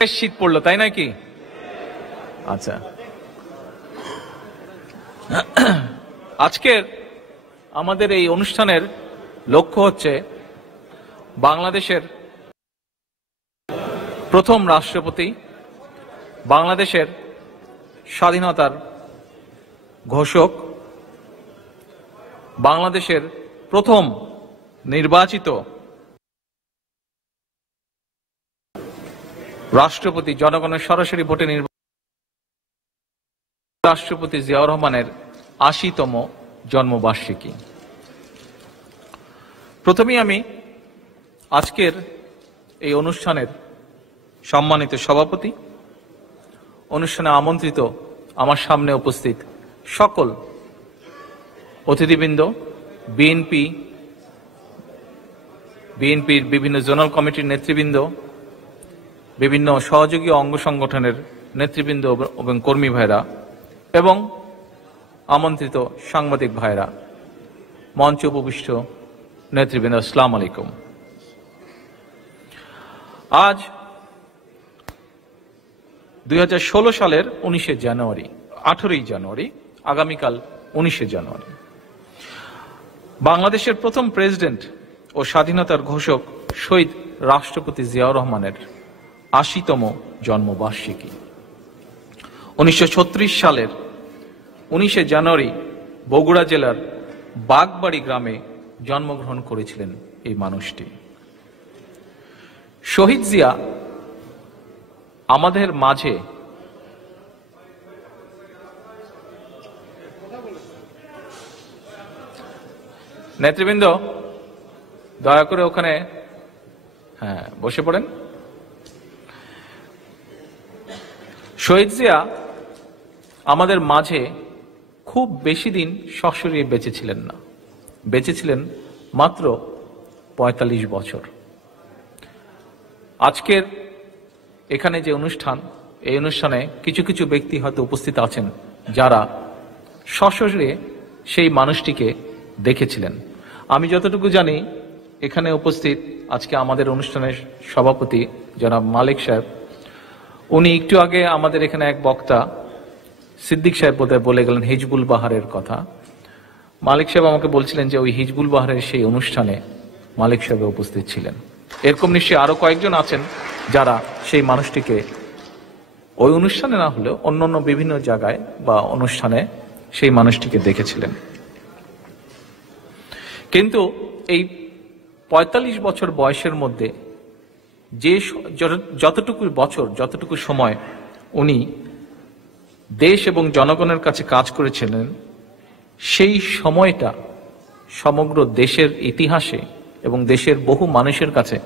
বেশ শীত পড়লো, তাই নাকি? আচ্ছা, আজকের আমাদের এই অনুষ্ঠানের লক্ষ্য হচ্ছে বাংলাদেশের প্রথম রাষ্ট্রপতি, বাংলাদেশের স্বাধীনতার ঘোষক, বাংলাদেশের প্রথম নির্বাচিত রাষ্ট্রপতি, জনগণের সরাসরি ভোটে নির্বাচিত রাষ্ট্রপতি জিয়াউর রহমানের ৮০তম জন্মবার্ষিকী। প্রথমেই আমি আজকের এই অনুষ্ঠানের সম্মানিত সভাপতি, অনুষ্ঠানে আমন্ত্রিত আমার সামনে উপস্থিত সকল অতিথিবৃন্দ, বিএনপির বিভিন্ন জোনাল কমিটির নেতৃবৃন্দ, বিভিন্ন সহযোগী অঙ্গ সংগঠনের নেতৃবৃন্দ এবং কর্মী ভাইরা এবং আমন্ত্রিত সাংবাদিক ভাইরা, মঞ্চে উপবিষ্ট নেতৃবৃন্দ, আসসালামু আলাইকুম। আজ ২০১৬ সালের 18ই জানুয়ারি, আগামীকাল 19শে জানুয়ারি বাংলাদেশের প্রথম প্রেসিডেন্ট ও স্বাধীনতার ঘোষক শহীদ রাষ্ট্রপতি জিয়াউর রহমানের ৮০তম জন্মবার্ষিকী। ১৯৩৬ সালের 19শে জানুয়ারি বগুড়া জেলার বাগবাড়ি গ্রামে জন্মগ্রহণ করেছিলেন এই মানুষটি। শহীদ জিয়া আমাদের মাঝে নেতৃবৃন্দ, দয়া করে ওখানে বসে পড়েন। শহীদ জিয়া আমাদের মাঝে খুব বেশি দিন সশরীরে বেঁচেছিলেন না, বেঁচেছিলেন মাত্র ৪৫ বছর। আজকের এখানে যে অনুষ্ঠান, এই অনুষ্ঠানে কিছু কিছু ব্যক্তি হয়তো উপস্থিত আছেন যারা সশরীরে সেই মানুষটিকে দেখেছিলেন। আমি যতটুকু জানি, এখানে উপস্থিত আজকে আমাদের অনুষ্ঠানের সভাপতি জনাব মালিক সাহেব, উনি একটু আগে আমাদের এখানে এক বক্তা সিদ্দিক সাহেব বোধহয় বলে গেলেন হিজবুল বাহারের কথা। মালিক সাহেব আমাকে বলছিলেন যে ওই হিজবুল বাহারের সেই অনুষ্ঠানে মালিক সাহেব উপস্থিত ছিলেন। এরকম নিশ্চয়ই আরো কয়েকজন আছেন যারা সেই মানুষটিকে ওই অনুষ্ঠানে না হলেও অন্যান্য বিভিন্ন জায়গায় বা অনুষ্ঠানে সেই মানুষটিকে দেখেছিলেন। কিন্তু এই ৪৫ বছর বয়সের মধ্যে যে যতটুকু সময় উনি দেশ এবং জনগণের কাছে কাজ করেছিলেন, সেই সময়টা সমগ্র দেশের ইতিহাসে এবং দেশের বহু মানুষের কাছে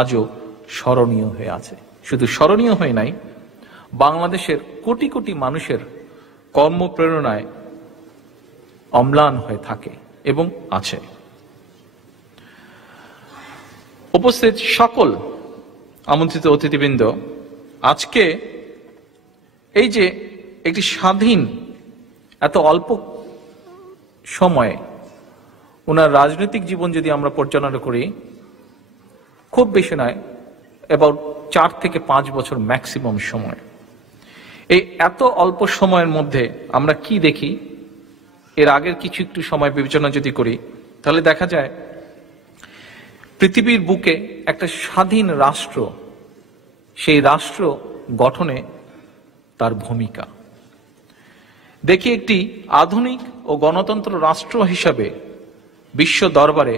আজও স্মরণীয় হয়ে আছে। শুধু স্মরণীয় হয়ে নাই, বাংলাদেশের কোটি কোটি মানুষের কর্মপ্রেরণায় অম্লান হয়ে থাকে এবং আছে। উপস্থিত সকল আমন্ত্রিত অতিথিবৃন্দ, আজকে এই যে একটি স্বাধীন, এত অল্প সময়ে ওনার রাজনৈতিক জীবন যদি আমরা পর্যালোচনা করি, খুব বেশি নয়, অ্যাবাউট 4 থেকে 5 বছর ম্যাক্সিমাম সময়। এই এত অল্প সময়ের মধ্যে আমরা কি দেখি, এর আগের কিছু একটু সময় বিবেচনা যদি করি, তাহলে দেখা যায় পৃথিবীর বুকে একটা স্বাধীন রাষ্ট্র, সেই রাষ্ট্র গঠনে তার ভূমিকা দেখি একটি আধুনিক ও গণতন্ত্র রাষ্ট্র হিসাবে বিশ্ব দরবারে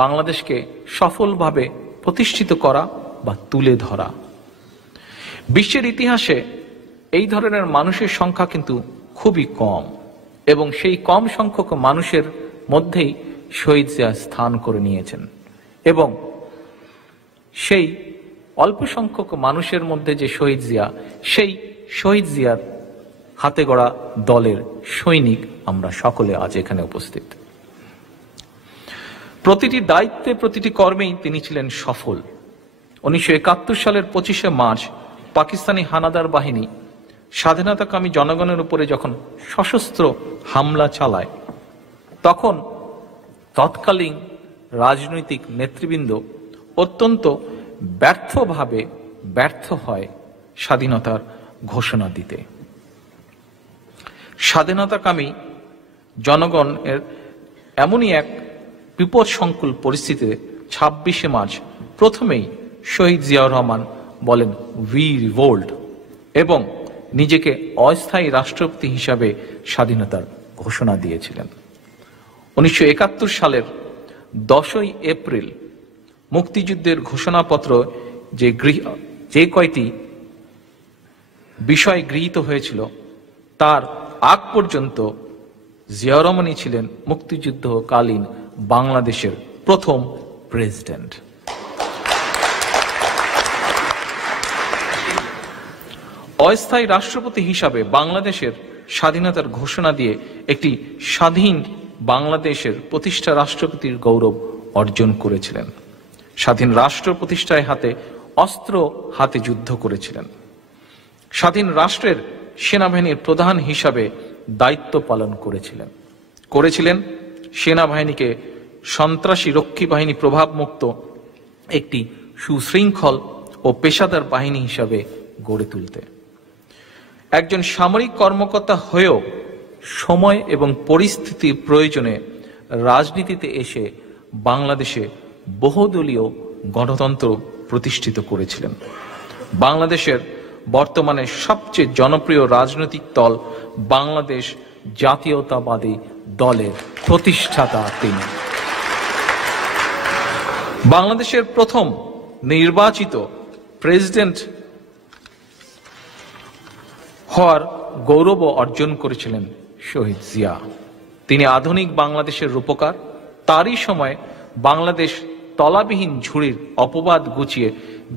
বাংলাদেশকে সফলভাবে প্রতিষ্ঠিত করা বা তুলে ধরা। বিশ্বের ইতিহাসে এই ধরনের মানুষের সংখ্যা কিন্তু খুবই কম, এবং সেই কম সংখ্যক মানুষের মধ্যেই শহীদ জিয়া স্থান করে নিয়েছেন। এবং সেই অল্প সংখ্যক মানুষের মধ্যে যে শহীদ জিয়া, সেই শহীদ জিয়ার হাতে গড়া দলের সৈনিক আমরা সকলে আজ এখানে উপস্থিত। প্রতিটি দায়িত্বে, প্রতিটি কর্মেই তিনি ছিলেন সফল। ১৯৭১ সালের ২৫শে মার্চ পাকিস্তানি হানাদার বাহিনী স্বাধীনতাকামী জনগণের উপরে যখন সশস্ত্র হামলা চালায়, তখন তৎকালীন রাজনৈতিক নেতৃবৃন্দ অত্যন্ত ব্যর্থভাবে ব্যর্থ হয় স্বাধীনতার ঘোষণা দিতে। স্বাধীনতাকামী জনগণের এমনই এক বিপদসংকুল পরিস্থিতিতে 26শে মার্চ প্রথমেই শহীদ জিয়াউর রহমান বলেন উই রিভোল্ট এবং নিজেকে অস্থায়ী রাষ্ট্রপতি হিসাবে স্বাধীনতার ঘোষণা দিয়েছিলেন। 1971 সালের 10ই এপ্রিল মুক্তিযুদ্ধের ঘোষণাপত্র যে কয়টি বিষয় গৃহীত হয়েছিল তার আগ পর্যন্ত জিয়াউর রহমানই ছিলেন মুক্তিযুদ্ধকালীন বাংলাদেশের প্রথম প্রেসিডেন্ট। অস্থায়ী রাষ্ট্রপতি হিসাবে বাংলাদেশের স্বাধীনতার ঘোষণা দিয়ে একটি স্বাধীন বাংলাদেশের প্রতিষ্ঠা রাষ্ট্রপতির গৌরব অর্জন করেছিলেন। স্বাধীন রাষ্ট্র প্রতিষ্ঠায় অস্ত্র হাতে যুদ্ধ করেছিলেন। স্বাধীন রাষ্ট্রের সেনাবাহিনীর প্রধান হিসাবে দায়িত্ব পালন করেছিলেন সেনাবাহিনীকে সন্ত্রাসী রক্ষী বাহিনী প্রভাবমুক্ত একটি সুশৃঙ্খল ও পেশাদার বাহিনী হিসাবে গড়ে তুলতে। একজন সামরিক কর্মকর্তা হয়েও সময় এবং পরিস্থিতির প্রয়োজনে রাজনীতিতে এসে বাংলাদেশে বহুদলীয় গণতন্ত্র প্রতিষ্ঠিত করেছিলেন। বাংলাদেশের বর্তমানে সবচেয়ে জনপ্রিয় রাজনৈতিক দল বাংলাদেশ জাতীয়তাবাদী দলের প্রতিষ্ঠাতা তিনি। বাংলাদেশের প্রথম নির্বাচিত প্রেসিডেন্ট হওয়ার গৌরব অর্জন করেছিলেন শহীদ জিয়া। তিনি আধুনিক বাংলাদেশের রূপকার। তারই সময় বাংলাদেশ তলাবিহীন ঝুড়ির অপবাদ গুছিয়ে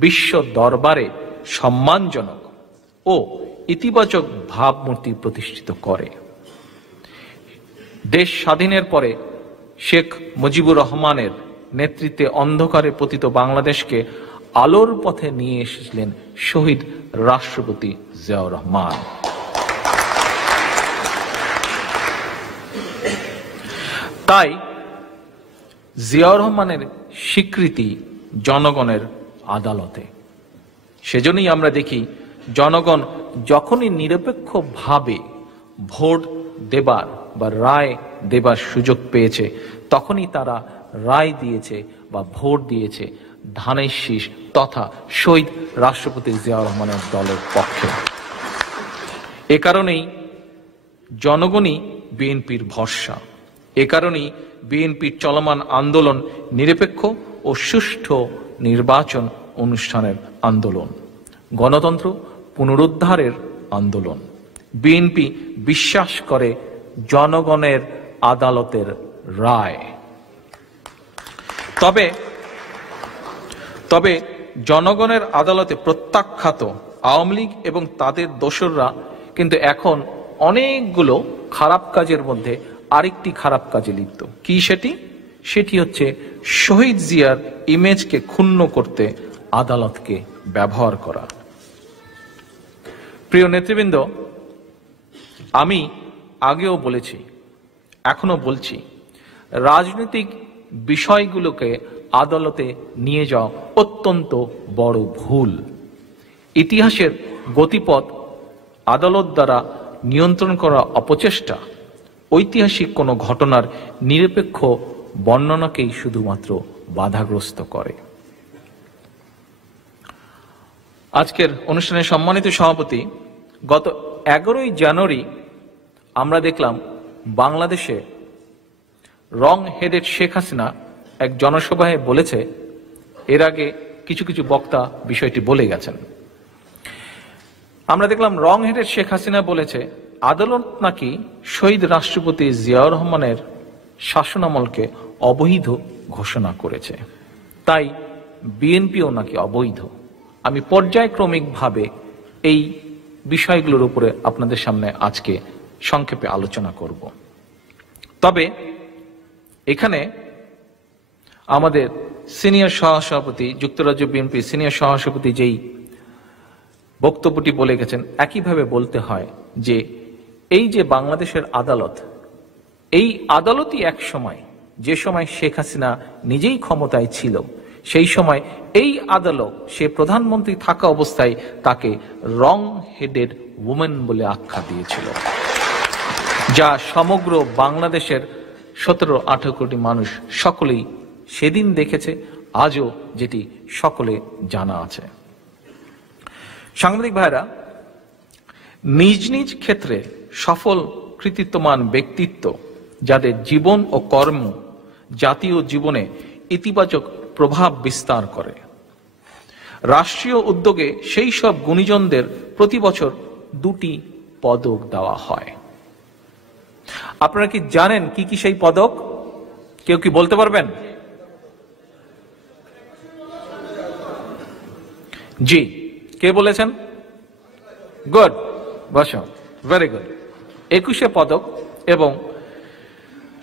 বিশ্ব দরবারে সম্মানজনক ও ইতিবাচক ভাবমূর্তি প্রতিষ্ঠিত করে। দেশ স্বাধীনের পরে শেখ মুজিবুর রহমানের নেতৃত্বে অন্ধকারে পতিত বাংলাদেশকে আলোর পথে নিয়ে এসেছিলেন শহীদ রাষ্ট্রপতি জিয়াউর রহমান। তাই জিয়াউর রহমানের স্বীকৃতি জনগণের আদালতে। সেজন্যই আমরা দেখি জনগণ যখনই নিরপেক্ষভাবে ভোট দেবার বা রায় দেবার সুযোগ পেয়েছে তখনই তারা রায় দিয়েছে বা ভোট দিয়েছে ধানের শীষ তথা শহীদ রাষ্ট্রপতি জিয়াউর রহমানের দলের পক্ষে। এ কারণেই জনগণই বিএনপির ভরসা। এ কারণেই বিএনপির চলমান আন্দোলন নিরপেক্ষ ও সুষ্ঠু নির্বাচন অনুষ্ঠানের আন্দোলন, গণতন্ত্র পুনরুদ্ধারের আন্দোলন। বিএনপি বিশ্বাস করে জনগণের আদালতের রায়। তবে জনগণের আদালতে প্রত্যাখ্যাত আওয়ামী লীগ এবং তাদের দোসররা কিন্তু এখন অনেকগুলো খারাপ কাজের মধ্যে আরেকটি খারাপ কাজে লিপ্ত। কি সেটি হচ্ছে শহীদ জিয়ার ইমেজকে ক্ষুণ্ণ করতে আদালতকে ব্যবহার করা। প্রিয় নেতৃবৃন্দ, আমি আগেও বলেছি, এখনো বলছি, রাজনৈতিক বিষয়গুলোকে আদালতে নিয়ে যাওয়া অত্যন্ত বড় ভুল। ইতিহাসের গতিপথ আদালত দ্বারা নিয়ন্ত্রণ করা অপচেষ্টা ঐতিহাসিক কোনো ঘটনার নিরপেক্ষ বর্ণনাকেই শুধুমাত্র বাধাগ্রস্ত করে। আজকের অনুষ্ঠানের সম্মানিত সভাপতি, গত 11ই জানুয়ারি আমরা দেখলাম বাংলাদেশে রং হেডেড শেখ হাসিনা এক জনসভায় বলেছে, এর আগে কিছু কিছু বক্তা বিষয়টি বলে গেছেন। আমরা দেখলাম রং হেডেড শেখ হাসিনা বলেছে আদালত নাকি শহীদ রাষ্ট্রপতি জিয়াউর রহমানের শাসনামলকে অবৈধ ঘোষণা করেছে, তাই বিএনপিও নাকি অবৈধ। আমি পর্যায়ক্রমিকভাবে এই বিষয়গুলোর উপরে আপনাদের সামনে আজকে সংক্ষেপে আলোচনা করব। তবে এখানে আমাদের সিনিয়র সহসভাপতি, যুক্তরাজ্য বিএনপি সিনিয়র সহসভাপতি যেই বক্তব্যটি বলে গেছেন, একইভাবে বলতে হয় যে এই যে বাংলাদেশের আদালত, এই আদালতই এক সময়, যে সময় শেখ হাসিনা নিজেই ক্ষমতায় ছিল, সেই সময় এই আদালত সে প্রধানমন্ত্রী থাকা অবস্থায় তাকে রং হেডেড উমেন বলে আখ্যা দিয়েছিল, যা সমগ্র বাংলাদেশের 17-18 কোটি মানুষ সকলেই সেদিন দেখেছে, আজও যেটি সকলে জানা আছে। সাংবাদিক ভাইরা, নিজ নিজ ক্ষেত্রে সফল কৃতিত্বমান ব্যক্তিত্ব যাদের জীবন ও কর্ম জাতীয় জীবনে ইতিবাচক প্রভাব বিস্তার করে, রাষ্ট্রীয় উদ্যোগে সেই সব গুণীজনদের প্রতি বছর 2টি পদক দেওয়া হয়। আপনারা কি জানেন কি কি সেই পদক? কেউ কি বলতে পারবেন? জি, কে বলেছেন? গুড, বসো, ভেরি গুড। 21শে পদক এবং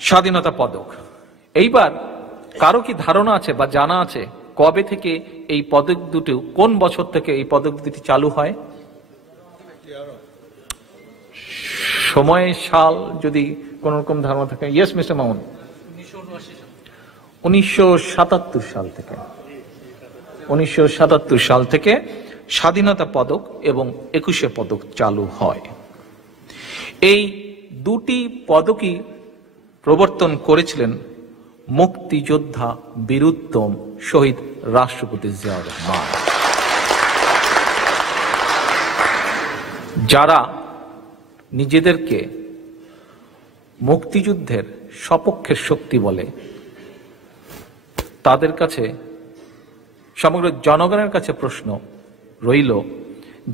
স্বাধীনতা পদক। এইবার কারো কি ধারণা আছে বা জানা আছে কবে থেকে এই পদক দুটি, কোন বছর থেকে এই পদক দুটি চালু হয়? সময়, সাল যদি কোন রকম ধারণা থাকে। Yes mister Mamun. 1977 সাল থেকে। 1977 সাল থেকে স্বাধীনতা পদক এবং 21শে পদক চালু হয়। এই 2টি পদকই প্রবর্তন করেছিলেন মুক্তিযোদ্ধা বীরুত্তম শহীদ রাষ্ট্রপতি জিয়াউর রহমান, যারা নিজেদেরকে মুক্তিযুদ্ধের সপক্ষের শক্তি বলে। তাদের কাছে, সমগ্র জনগণের কাছে প্রশ্ন রইল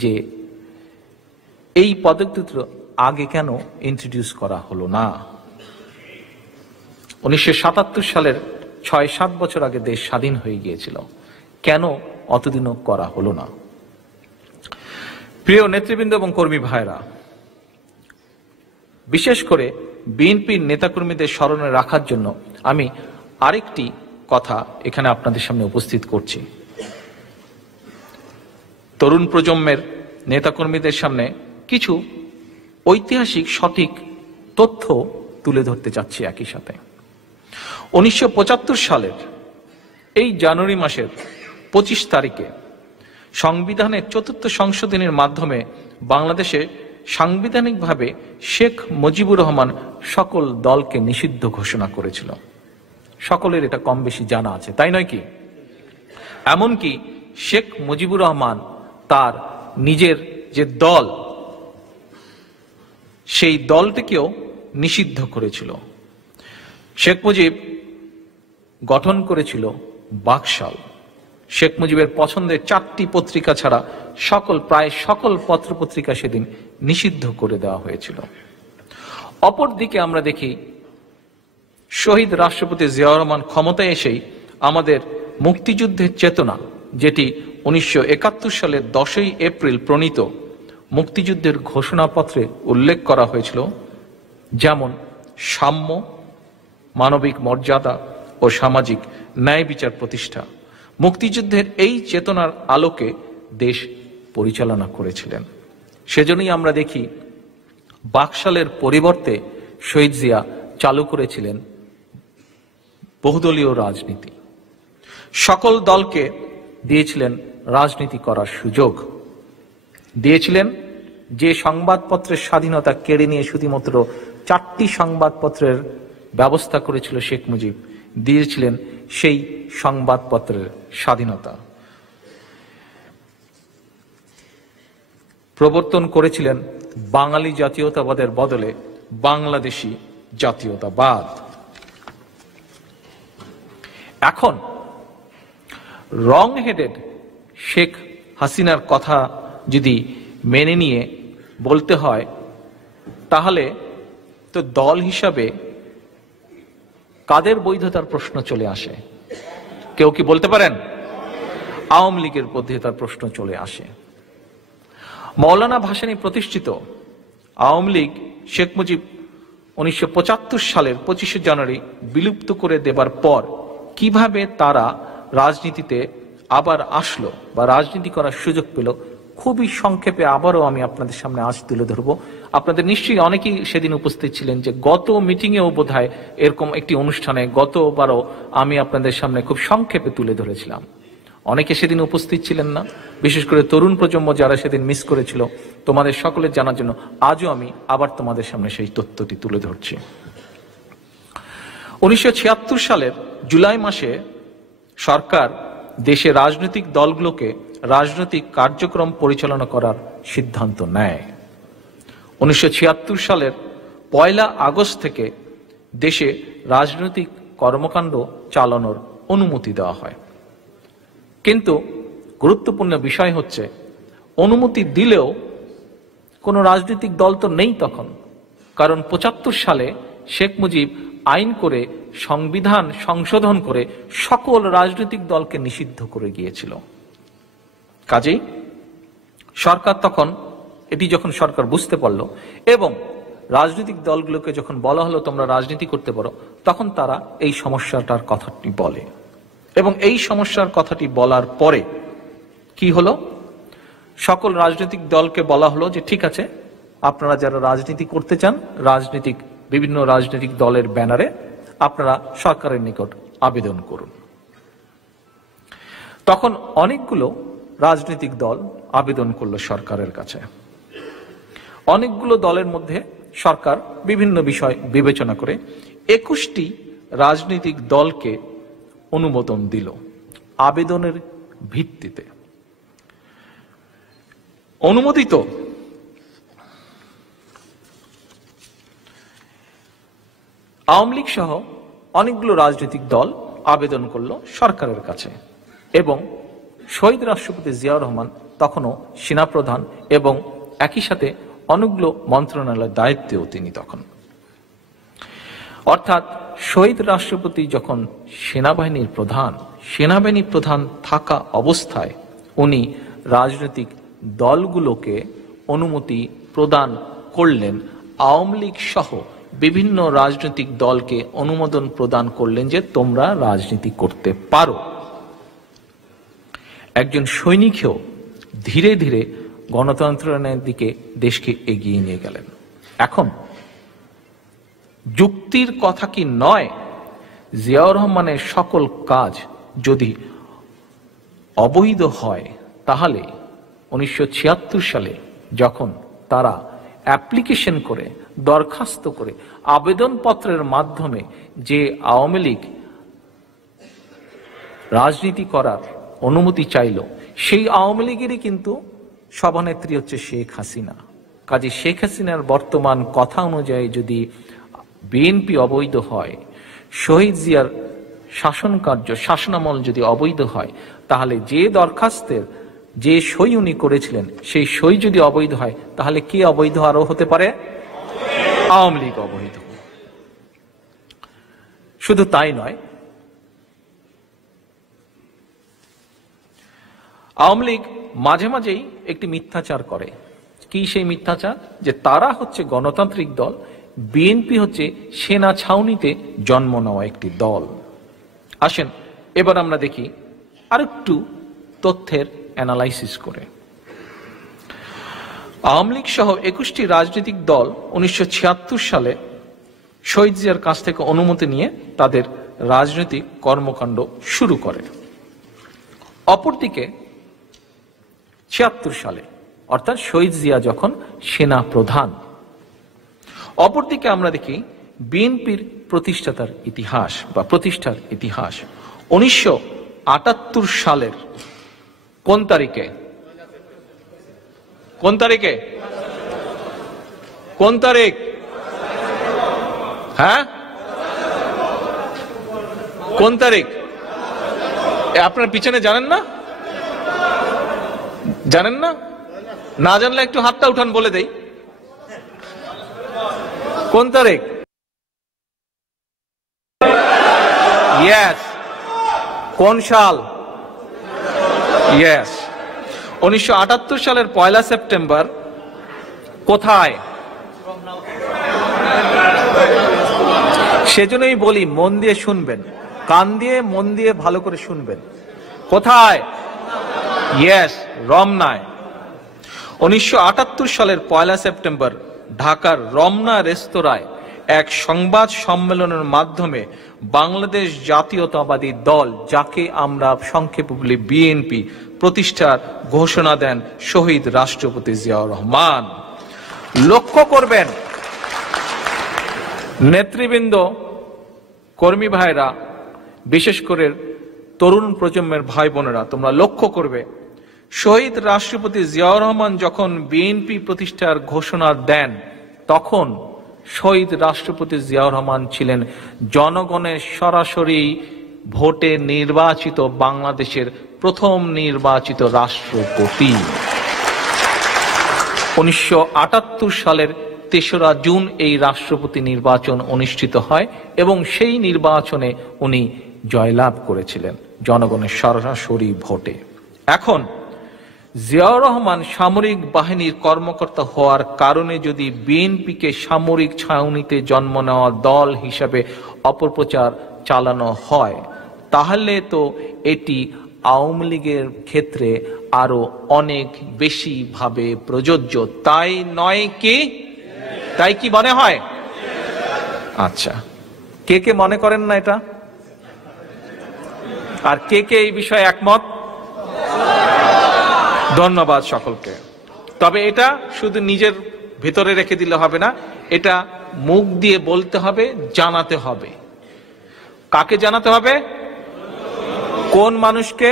যে এই পদক দুটো আগে কেন ইন্ট্রোডিউস করা হলো না? 1977 সালের 6-7 বছর আগে দেশ স্বাধীন হয়ে গিয়েছিল, কেন অতদিনও করা হলো না? প্রিয় নেতৃবৃন্দ এবং কর্মী ভাইরা, বিশেষ করে বিএনপির নেতাকর্মীদের স্মরণে রাখার জন্য আমি আরেকটি কথা এখানে আপনাদের সামনে উপস্থিত করছি। তরুণ প্রজন্মের নেতাকর্মীদের সামনে কিছু ঐতিহাসিক সঠিক তথ্য তুলে ধরতে চাচ্ছি। একই সাথে 1975 সালের এই জানুয়ারি মাসের 25 তারিখে সংবিধানের 4th সংশোধনীর মাধ্যমে বাংলাদেশে সাংবিধানিকভাবে শেখ মুজিবুর রহমান সকল দলকে নিষিদ্ধ ঘোষণা করেছিল। সকলের এটা কম বেশি জানা আছে, তাই নয় কি? এমনকি শেখ মুজিবুর রহমান তার নিজের যে দল, সেই দলটিকেও নিষিদ্ধ করেছিল। শেখ মুজিব গঠন করেছিল বাকশাল। শেখ মুজিবের পছন্দের 4টি পত্রিকা ছাড়া প্রায় সকল পত্রপত্রিকা সেদিন নিষিদ্ধ করে দেওয়া হয়েছিল। অপরদিকে আমরা দেখি শহীদ রাষ্ট্রপতি জিয়াউর রহমান ক্ষমতায় এসেই আমাদের মুক্তিযুদ্ধের চেতনা, যেটি 1971 সালের 10ই এপ্রিল প্রণীত মুক্তিযুদ্ধের ঘোষণাপত্রে উল্লেখ করা হয়েছিল, যেমন সাম্য, মানবিক মর্যাদা ও সামাজিক ন্যায় বিচার প্রতিষ্ঠা, মুক্তিযুদ্ধের এই চেতনার আলোকে দেশ পরিচালনা করেছিলেন। সেজন্যই আমরা দেখি বাকশালের পরিবর্তে শহীদ জিয়া চালু করেছিলেন বহুদলীয় রাজনীতি। সকল দলকে দিয়েছিলেন রাজনীতি করার সুযোগ, দিয়েছিলেন যে সংবাদপত্রের স্বাধীনতা কেড়ে নিয়ে শুধুমাত্র 4টি সংবাদপত্রের ব্যবস্থা করেছিল শেখ মুজিব, দিয়েছিলেন সেই সংবাদপত্রের স্বাধীনতা। প্রবর্তন করেছিলেন বাঙালি জাতীয়তাবাদের বদলে বাংলাদেশি জাতীয়তাবাদ। এখন রং হেডেড শেখ হাসিনার কথা যদি মেনে নিয়ে বলতে হয়, তাহলে তো দল হিসাবে কাদের বৈধতার প্রশ্ন চলে আসে? কেউ কি বলতে পারেন? আওয়ামী লীগের বৈধতার প্রশ্ন চলে আসে। মৌলানা ভাসানী প্রতিষ্ঠিত আওয়ামী লীগ শেখ মুজিব 1975 সালের 25শে জানুয়ারি বিলুপ্ত করে দেবার পর কিভাবে তারা রাজনীতিতে আবার আসলো বা রাজনীতি করার সুযোগ পেল, খুবই সংক্ষেপে আবারও আমি আপনাদের সামনে আজ তুলে ধরবো। আপনাদের নিশ্চয়ই অনেকেই সেদিন উপস্থিত ছিলেন যে গত মিটিংয়েও বোধহয় এরকম একটি অনুষ্ঠানে গতবারও আমি আপনাদের সামনে খুব সংক্ষেপে তুলে ধরেছিলাম। অনেকে সেদিন উপস্থিত ছিলেন না, বিশেষ করে তরুণ প্রজন্ম যারা সেদিন মিস করেছিল, তোমাদের সকলের জানার জন্য আজও আমি আবার তোমাদের সামনে সেই তথ্যটি তুলে ধরছি। 1976 সালের জুলাই মাসে সরকার দেশে রাজনৈতিক দলগুলোকে রাজনৈতিক কার্যক্রম পরিচালনা করার সিদ্ধান্ত নেয়। 1976 সালের 1 আগস্ট থেকে দেশে রাজনৈতিক কর্মকাণ্ড চালানোর অনুমতি দেওয়া হয়। কিন্তু গুরুত্বপূর্ণ বিষয় হচ্ছে, অনুমতি দিলেও কোনো রাজনৈতিক দল তো নেই তখন, কারণ 75 সালে শেখ মুজিব আইন করে সংবিধান সংশোধন করে সকল রাজনৈতিক দলকে নিষিদ্ধ করে গিয়েছিল। কাজেই সরকার তখন এটি যখন সরকার বুঝতে পারলো এবং রাজনৈতিক দলগুলোকে যখন বলা হলো তোমরা রাজনীতি করতে পারো, তখন তারা এই সমস্যাটার কথাটি বলে এবং এই সমস্যার কথাটি বলার পরে কি হলো, সকল রাজনৈতিক দলকে বলা হলো যে ঠিক আছে, আপনারা যারা রাজনীতি করতে চান বিভিন্ন রাজনৈতিক দলের ব্যানারে আপনারা সরকারের নিকট আবেদন করুন। তখন অনেকগুলো রাজনৈতিক দল আবেদন করলো সরকারের কাছে। অনেকগুলো দলের মধ্যে সরকার বিভিন্ন বিষয় বিবেচনা করে 21টি রাজনৈতিক দলকে অনুমোদন দিল আবেদনের ভিত্তিতে। অনুমোদিত আওয়ামী লীগ সহ অনেকগুলো রাজনৈতিক দল আবেদন করলো সরকারের কাছে এবং শহীদ রাষ্ট্রপতি জিয়াউর রহমান তখনও সেনাপ্রধান এবং একই সাথে অনেকগুলো মন্ত্রণালয়ের দায়িত্বেও তিনি তখন। অর্থাৎ শহীদ রাষ্ট্রপতি যখন সেনাবাহিনী প্রধান থাকা অবস্থায় উনি রাজনৈতিক দলগুলোকে অনুমতি প্রদান করলেন, আওয়ামী লীগ সহ বিভিন্ন রাজনৈতিক দলকে অনুমোদন প্রদান করলেন যে তোমরা রাজনীতি করতে পারো। একজন সৈনিকও ধীরে ধীরে গণতন্ত্রের দিকে দেশকে এগিয়ে নিয়ে গেলেন। এখন যুক্তির কথা কি নয়, জিয়াউর রহমানের সকল কাজ যদি অবৈধ হয়, তাহলে 1976 সালে যখন তারা অ্যাপ্লিকেশন করে, দরখাস্ত করে, আবেদনপত্রের মাধ্যমে যে আওয়ামী লীগ রাজনীতি করার অনুমতি চাইল, সেই আওয়ামী লীগেরই কিন্তু সভানেত্রী হচ্ছে শেখ হাসিনা। কাজে শেখ হাসিনার বর্তমান কথা অনুযায়ী যদি বিএনপি অবৈধ হয়, শহীদ জিয়ার শাসনামল যদি অবৈধ হয়, তাহলে যে দরখাস্তের যে সই উনি করেছিলেন সেই সই যদি অবৈধ হয়, তাহলে কি অবৈধ আরো হতে পারে? আওয়ামী লীগ অবৈধ। শুধু তাই নয়, আওয়ামী লীগ মাঝে মাঝেই একটি মিথ্যাচার করে। কি সেই মিথ্যাচার? যে তারা হচ্ছে গণতান্ত্রিক দল, বিএনপি হচ্ছে সেনা ছাউনিতে জন্ম নেওয়া একটি দল। আসেন এবার আমরা দেখি আরেকটু তথ্যের অ্যানালাইসিস করে। আওয়ামী লীগ সহ 21টি রাজনৈতিক দল 1976 সালে শহীদ জিয়ার কাছ থেকে অনুমতি নিয়ে তাদের রাজনৈতিক কর্মকাণ্ড শুরু করে। অপরদিকে 76 সালে অর্থাৎ শহীদ জিয়া যখন সেনা প্রধান, অপরদিকে আমরা দেখি বিএনপির প্রতিষ্ঠাতার ইতিহাস বা প্রতিষ্ঠার ইতিহাস। 1978 সালের কোন তারিখে? কোন তারিখে? কোন তারিখ? হ্যাঁ, কোন তারিখ? আপনার পিছনে জানেন না? জানেন না? না জানলে একটু হাতটা উঠান, বলে দেই। কোন তারিখ? ইয়েস। কোন সাল? ইয়েস, 1978 সালের 1 সেপ্টেম্বর। কোথায়? সেজন্যই বলি মন দিয়ে শুনবেন, কান দিয়ে মন দিয়ে ভালো করে শুনবেন। কোথায়? ইয়েস, রমনায়। 1978 সালের 1 সেপ্টেম্বর ঢাকার রমনা রেস্তোরাঁয় এক সংবাদ সম্মেলনের মাধ্যমে বাংলাদেশ জাতীয়তাবাদী দল, যাকে আমরা সংক্ষেপে বলি বিএনপি, প্রতিষ্ঠার ঘোষণা দেন শহীদ রাষ্ট্রপতি জিয়াউর রহমান। লক্ষ্য করবেন নেতৃবৃন্দ, কর্মী ভাইরা, বিশেষ করে তরুণ প্রজন্মের ভাই বোনেরা, তোমরা লক্ষ্য করবে শহীদ রাষ্ট্রপতি জিয়াউর রহমান যখন বিএনপি প্রতিষ্ঠার ঘোষণা দেন, তখন শহীদ রাষ্ট্রপতি জিয়াউর রহমান ছিলেন জনগণের সরাসরি ভোটে নির্বাচিত বাংলাদেশের প্রথম নির্বাচিত রাষ্ট্রপতি। 1978 সালের 3রা জুন এই রাষ্ট্রপতি নির্বাচন অনুষ্ঠিত হয় এবং সেই নির্বাচনে উনি জয়লাভ করেছিলেন জনগণের সরাসরি ভোটে। এখন জিয়াউর রহমান সামরিক বাহিনীর কর্মকর্তা হওয়ার কারণে যদি বিএনপিকে সামরিক ছাউনিতে জন্ম নেওয়া দল হিসাবে অপপ্রচার চালানো হয়, তাহলে তো এটি আওয়ামী লীগের ক্ষেত্রে আরো অনেক বেশি ভাবে প্রযোজ্য, তাই নয় কি? তাই কি মনে হয়? আচ্ছা, কে কে মনে করেন না এটা? আর কে কে এই বিষয়ে একমত? ধন্যবাদ সকলকে। তবে এটা শুধু নিজের ভেতরে রেখে দিলে হবে না, এটা মুখ দিয়ে বলতে হবে, জানাতে হবে। কাকে জানাতে হবে? কোন মানুষকে?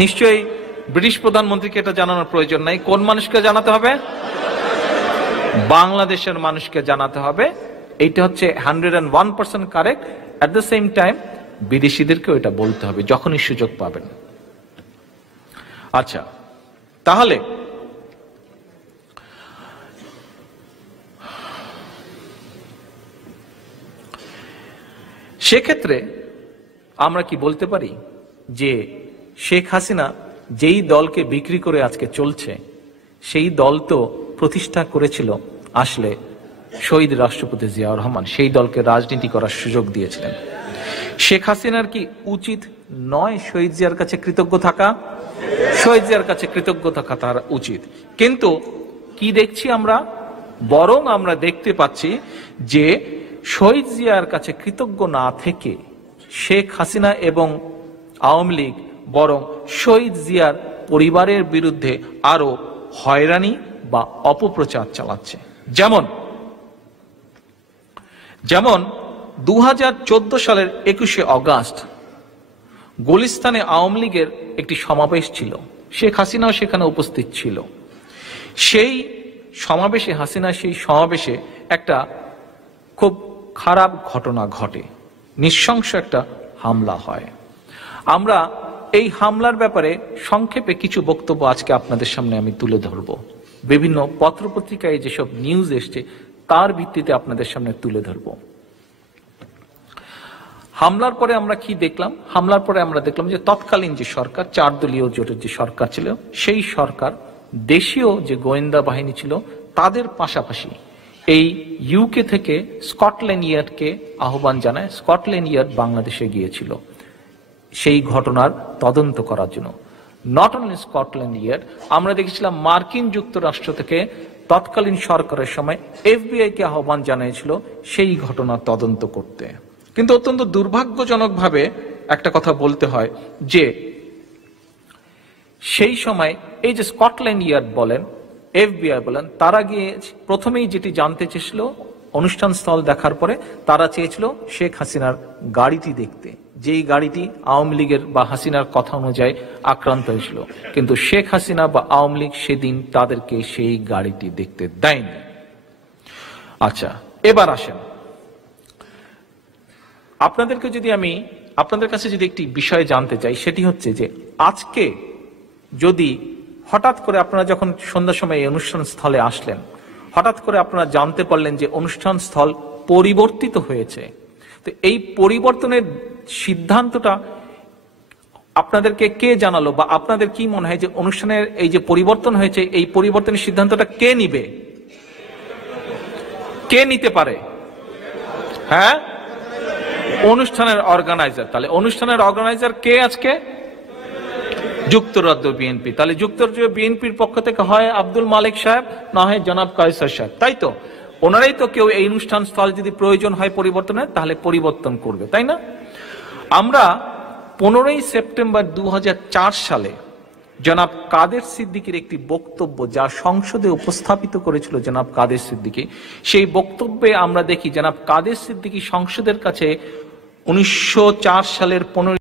নিশ্চয়ই ব্রিটিশ প্রধানমন্ত্রীকে এটা জানানোর প্রয়োজন নাই। কোন মানুষকে জানাতে হবে? বাংলাদেশের মানুষকে জানাতে হবে। এইটা হচ্ছে 101% correct. At the same time বিদেশিদেরকেও এটা বলতে হবে যখনই সুযোগ পাবেন। আচ্ছা, তাহলে সেক্ষেত্রে আমরা কি বলতে পারি যে শেখ হাসিনা যেই দলকে বিক্রি করে আজকে চলছে, সেই দল তো প্রতিষ্ঠা করেছিল আসলে শহীদ রাষ্ট্রপতি জিয়াউর রহমান, সেই দলকে রাজনীতি করার সুযোগ দিয়েছিলেন। শেখ হাসিনার কি উচিত নয় শহীদ জিয়ার কাছে কৃতজ্ঞ থাকা? শহীদ জিয়ার কাছে কৃতজ্ঞ থাকা তার উচিত। কিন্তু কি দেখছি আমরা? বরং আমরা দেখতে পাচ্ছি যে শহীদ জিয়ার কাছে কৃতজ্ঞ না থেকে শেখ হাসিনা এবং আওয়ামী লীগ বরং শহীদ জিয়ার পরিবারের বিরুদ্ধে আরো হয়রানি বা অপপ্রচার চালাচ্ছে। যেমন 2014 সালের 21শে অগাস্ট গুলিস্তানে আওয়ামী লীগের একটি সমাবেশ ছিল, শেখ হাসিনাও সেখানে উপস্থিত ছিল। সেই সমাবেশে সমাবেশে একটা খুব খারাপ ঘটনা ঘটে, নৃশংস একটা হামলা হয়। আমরা এই হামলার ব্যাপারে সংক্ষেপে কিছু বক্তব্য আজকে আপনাদের সামনে আমি তুলে ধরব। বিভিন্ন পত্রপত্রিকায় যেসব নিউজ এসছে তার ভিত্তিতে আপনাদের সামনে তুলে ধরব। হামলার পরে আমরা কি দেখলাম? হামলার পরে আমরা দেখলাম যে তৎকালীন যে সরকার, 4 দলীয় জোটের যে সরকার ছিল, সেই সরকার দেশীয় যে গোয়েন্দা বাহিনী ছিল তাদের পাশাপাশি এই ইউকে থেকে স্কটল্যান্ড ইয়ার্ডকে আহ্বান জানায়। স্কটল্যান্ড ইয়ার্ড বাংলাদেশে গিয়েছিল সেই ঘটনার তদন্ত করার জন্য। নট অনলি স্কটল্যান্ড ইয়ার্ড, আমরা দেখেছিলাম মার্কিন যুক্তরাষ্ট্র থেকে তৎকালীন সরকারের সময় FBI কে আহ্বান জানিয়েছিল সেই ঘটনার তদন্ত করতে। কিন্তু অত্যন্ত দুর্ভাগ্যজনকভাবে একটা কথা বলতে হয় যে সেই সময় এই যে স্কটল্যান্ড ইয়ার্ড বলেন, FBI বলেন, তারা গিয়ে প্রথমেই যেটি জানতে চেয়েছিল অনুষ্ঠান স্থল দেখার পরে তারা চেয়েছিল শেখ হাসিনার গাড়িটি দেখতে, যেই গাড়িটি আওয়ামী লীগের বা হাসিনার কথা অনুযায়ী আক্রান্ত হয়েছিল। কিন্তু শেখ হাসিনা বা আওয়ামী লীগ সেদিন তাদেরকে সেই গাড়িটি দেখতে দেয়নি। আচ্ছা, এবার আসেন, আপনাদের কাছে যদি একটি বিষয় জানতে চাই, সেটি হচ্ছে যে আজকে যদি হঠাৎ করে আপনারা যখন সন্ধ্যার সময় এই অনুষ্ঠান স্থলে আসলেন, হঠাৎ করে আপনারা জানতে পারলেন যে অনুষ্ঠান স্থল পরিবর্তিত হয়েছে, তো এই পরিবর্তনের সিদ্ধান্তটা আপনাদেরকে কে জানালো? বা আপনাদের কি মনে হয় যে অনুষ্ঠানের এই যে পরিবর্তন হয়েছে, এই পরিবর্তনের সিদ্ধান্তটা কে নিবে? কে নিতে পারে? হ্যাঁ, অনুষ্ঠানের অর্গানাইজার। তাহলে অনুষ্ঠানের অর্গানাইজার কে আজকে? যুক্তরাজ্য বিএনপি, তাহলে যুক্তরাজ্য বিএনপির পক্ষ থেকে হয় আব্দুল মালিক সাহেব, না হয় জনাব কায়সার সাহেব, তাই তো? ওনারাই তো কেউ এই অনুষ্ঠান স্থল যদি প্রয়োজন হয় পরিবর্তনের, তাহলে পরিবর্তন করবে, তাই না? আমরা 15ই সেপ্টেম্বর 2004 সালে জনাব কাদের সিদ্দিকীর একটি বক্তব্য, যা সংসদে উপস্থাপিত করেছিল জনাব কাদের সিদ্দিকী, সেই বক্তব্যে আমরা দেখি জনাব কাদের সিদ্দিকী সংসদের কাছে 1904 সালের 15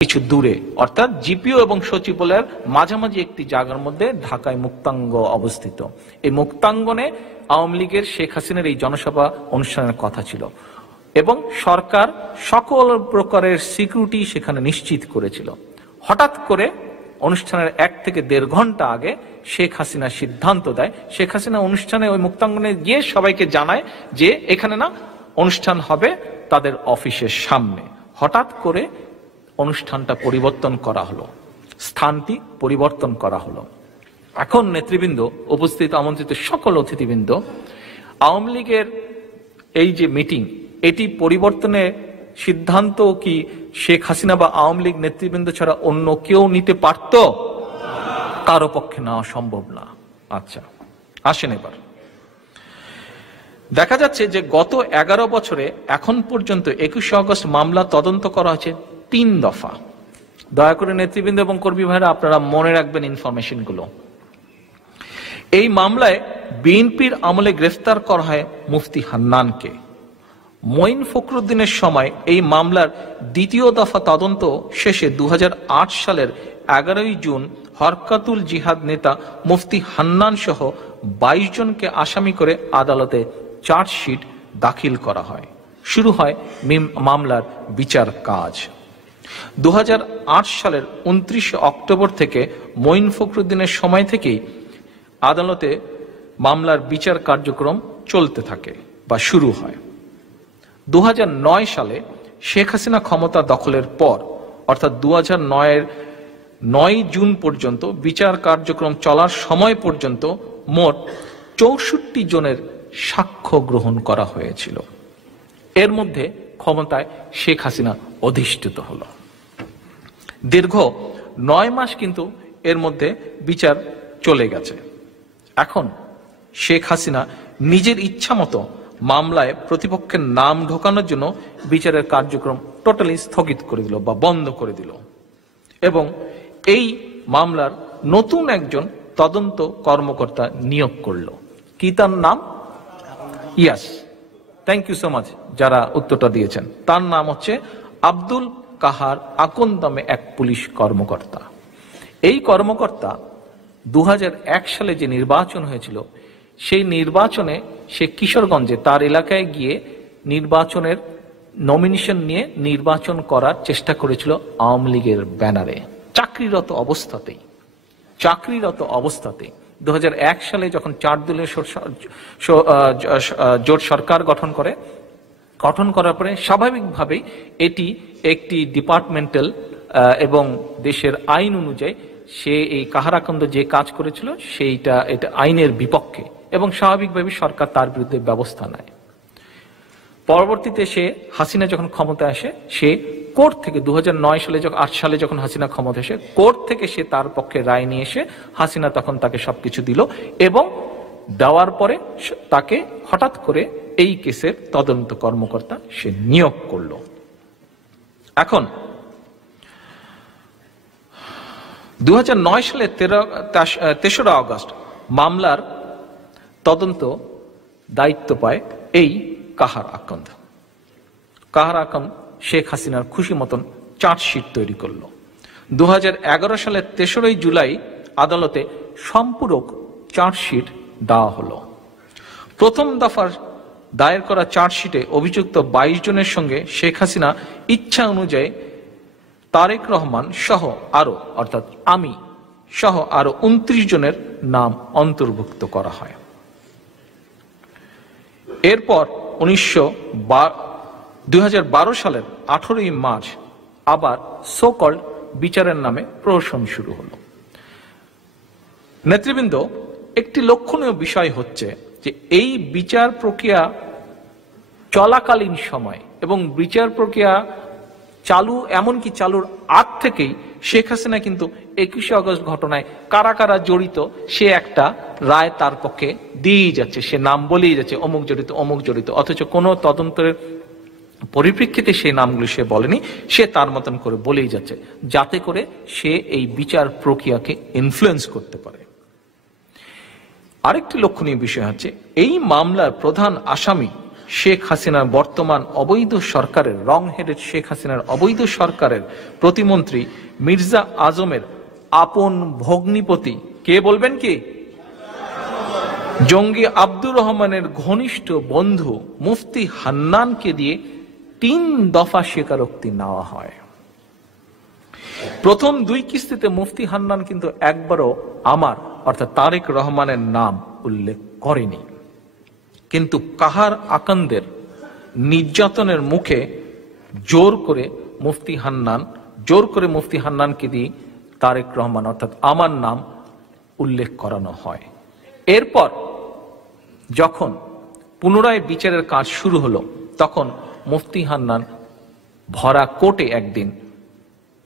কিছু দূরে, অর্থাৎ জিপিও এবং সচিবালয়ের মাঝামাঝি একটি জায়গার মধ্যে ঢাকায় মুক্তাঙ্গ অবস্থিত। এই মুক্তাঙ্গনে আওয়ামী লীগের শেখ হাসিনার এই জনসভা অনুষ্ঠানের কথা ছিল এবং সরকার সকল প্রকারের সিকিউরিটি সেখানে নিশ্চিত করেছিল। হঠাৎ করে অনুষ্ঠানের 1 থেকে 1.5 ঘন্টা আগে শেখ হাসিনা সিদ্ধান্ত দেয়। শেখ হাসিনা অনুষ্ঠানে ওই মুক্তাঙ্গনে গিয়ে সবাইকে জানায় যে এখানে না, অনুষ্ঠান হবে তাদের অফিসের সামনে। হঠাৎ করে অনুষ্ঠানটা পরিবর্তন করা হলো, স্থানটি পরিবর্তন করা হলো। এখন নেতৃবৃন্দ, উপস্থিত আমন্ত্রিত সকল অতিথিবৃন্দ, আওয়ামী লীগের এই যে মিটিং, এটি পরিবর্তনের সিদ্ধান্ত কি শেখ হাসিনা বা আওয়ামী লীগ নেতৃবৃন্দ ছাড়া অন্য কেউ নিতে পারত? কারো পক্ষে নেওয়া সম্ভব না। আচ্ছা, আসেন এবার দেখা যাচ্ছে যে গত 11 বছরে এখন পর্যন্ত 21শে আগস্ট মামলা তদন্ত করা হয়েছে 3 দফা। দয়া করে নেতৃবৃন্দ এবং কর্মী ভাইরা আপনারা মনে রাখবেন ইনফরমেশন গুলো। এই মামলায় বিএনপির আমলে গ্রেফতার করা হয় মুফতি হান্নানকে। মঈন ফখরুদ্দিনের সময় এই মামলার 2য় দফা তদন্ত শেষে 2008 সালের 11ই জুন হরকাতুল জিহাদ নেতা মুফতি হান্নান সহ 22 জনকে আসামি করে আদালতে চার্জশিট দাখিল করা হয়। শুরু হয় মামলার বিচার কাজ। 2008 সালের 29 অক্টোবর থেকে মঈন ফখরুদ্দিনের সময় থেকেই আদালতে মামলার বিচার কার্যক্রম চলতে থাকে বা শুরু হয়। 2009 সালে শেখ হাসিনা ক্ষমতা দখলের পর, অর্থাৎ 2009-এর 9 জুন পর্যন্ত বিচার কার্যক্রম চলার সময় পর্যন্ত মোট 64 জনের সাক্ষ্য গ্রহণ করা হয়েছিল। এর মধ্যে ক্ষমতায় শেখ হাসিনা অধিষ্ঠিত হল। দীর্ঘ 9 মাস কিন্তু এর মধ্যে বিচার চলে গেছে। এখন শেখ হাসিনা নিজের ইচ্ছা মতো মামলায় প্রতিপক্ষের নাম ঢোকানোর জন্য বিচারের কার্যক্রম টোটালি স্থগিত করে দিল বা বন্ধ করে দিল এবং এই মামলার নতুন একজন তদন্ত কর্মকর্তা নিয়োগ করলো। কি তার নাম? ইয়াস, থ্যাংক ইউ সো মাচ যারা উত্তরটা দিয়েছেন। তার নাম হচ্ছে আব্দুল কাহার আকন নামে এক পুলিশ কর্মকর্তা। এই কর্মকর্তা 2001 সালে যে নির্বাচন হয়েছিল, সেই নির্বাচনে সে কিশোরগঞ্জে তার এলাকায় গিয়ে নির্বাচনের নমিনেশন নিয়ে নির্বাচন করার চেষ্টা করেছিল আওয়ামী লীগের ব্যানারে, চাকরিরত অবস্থাতেই। 2001 সালে যখন 4 দলীয় জোট সরকার গঠন করার পরে স্বাভাবিকভাবেই এটি একটি ডিপার্টমেন্টাল এবং দেশের আইন অনুযায়ী সে এই কাহারাকান্দ যে কাজ করেছিল এটা আইনের বিপক্ষে এবং স্বাভাবিকভাবে সরকার তার বিরুদ্ধে ব্যবস্থা নেয়। পরবর্তীতে হাসিনা যখন ক্ষমতায় আসে, সে কোর্ট থেকে 2009 সালে 8 সালে যখন হাসিনা ক্ষমতা আসে, কোর্ট থেকে সে তার পক্ষে রায় নিয়ে এসে হাসিনা তখন তাকে সবকিছু দিল এবং দেওয়ার পরে তাকে হঠাৎ করে এই কেসের তদন্ত কর্মকর্তা সে নিয়োগ করল। এখন 2009 সালের 3রা আগস্ট মামলার তদন্ত দায়িত্ব পায় এই কাহার আকন্দ শেখ হাসিনার খুশি মতন চার্জশিট তৈরি করল। 2011 সালের 3রা জুলাই আদালতে সম্পূরক চার্জশিট দেওয়া হলো। প্রথম দফার দায়ের করা চার্জশিটে অভিযুক্ত 22 জনের সঙ্গে শেখ হাসিনা ইচ্ছা অনুযায়ী তারেক রহমান সহ আরো অর্থাৎ আমি সহ আরো 29 জনের নাম অন্তর্ভুক্ত করা হয়। এরপর 2012 সালের 18ই মার্চ আবার সোকল্ড বিচারের নামে প্রহসন শুরু হলো। নেতৃবৃন্দ, একটি লক্ষণীয় বিষয় হচ্ছে যে এই বিচার প্রক্রিয়া চলাকালীন সময় এবং বিচার প্রক্রিয়া এমনকি চালুর আগ থেকেই শেখ হাসিনা কিন্তু 21শে আগস্ট ঘটনায় কারা কারা জড়িত সে একটা রায় তার পক্ষে দিয়েই যাচ্ছে, সে নাম বলেই যাচ্ছে অমুক জড়িত, অথচ কোনো তদন্তের পরিপ্রেক্ষিতে সেই নামগুলি সে বলেনি, সে তার মতন করে বলেই যাচ্ছে যাতে করে সে এই বিচার প্রক্রিয়াকে ইনফ্লুয়েন্স করতে পারে। আরেকটি লক্ষণীয় বিষয় হচ্ছে এই মামলার প্রধান আসামি শেখ হাসিনার বর্তমান অবৈধ সরকারের রং-হেডেড শেখ হাসিনার অবৈধ সরকারের প্রতিমন্ত্রী মির্জা আজমের আপন ভগ্নিপতি, কে বলবেন কি? জঙ্গি আব্দুর রহমানের ঘনিষ্ঠ বন্ধু মুফতি হান্নানকে দিয়ে 3 দফা স্বীকারোক্তি নেওয়া হয়। প্রথম 2 কিস্তিতে মুফতি হান্নান কিন্তু একবারও আমার অর্থাৎ তারেক রহমানের নাম উল্লেখ করেনি, কিন্তু কাহার আকান্দের নির্যাতনের মুখে জোর করে মুফতি হান্নানকে দিয়ে তারেক রহমান অর্থাৎ আমার নাম উল্লেখ করানো হয়। এরপর যখন পুনরায় বিচারের কাজ শুরু হলো তখন মুফতি হান্নান ভরা কোর্টে একদিন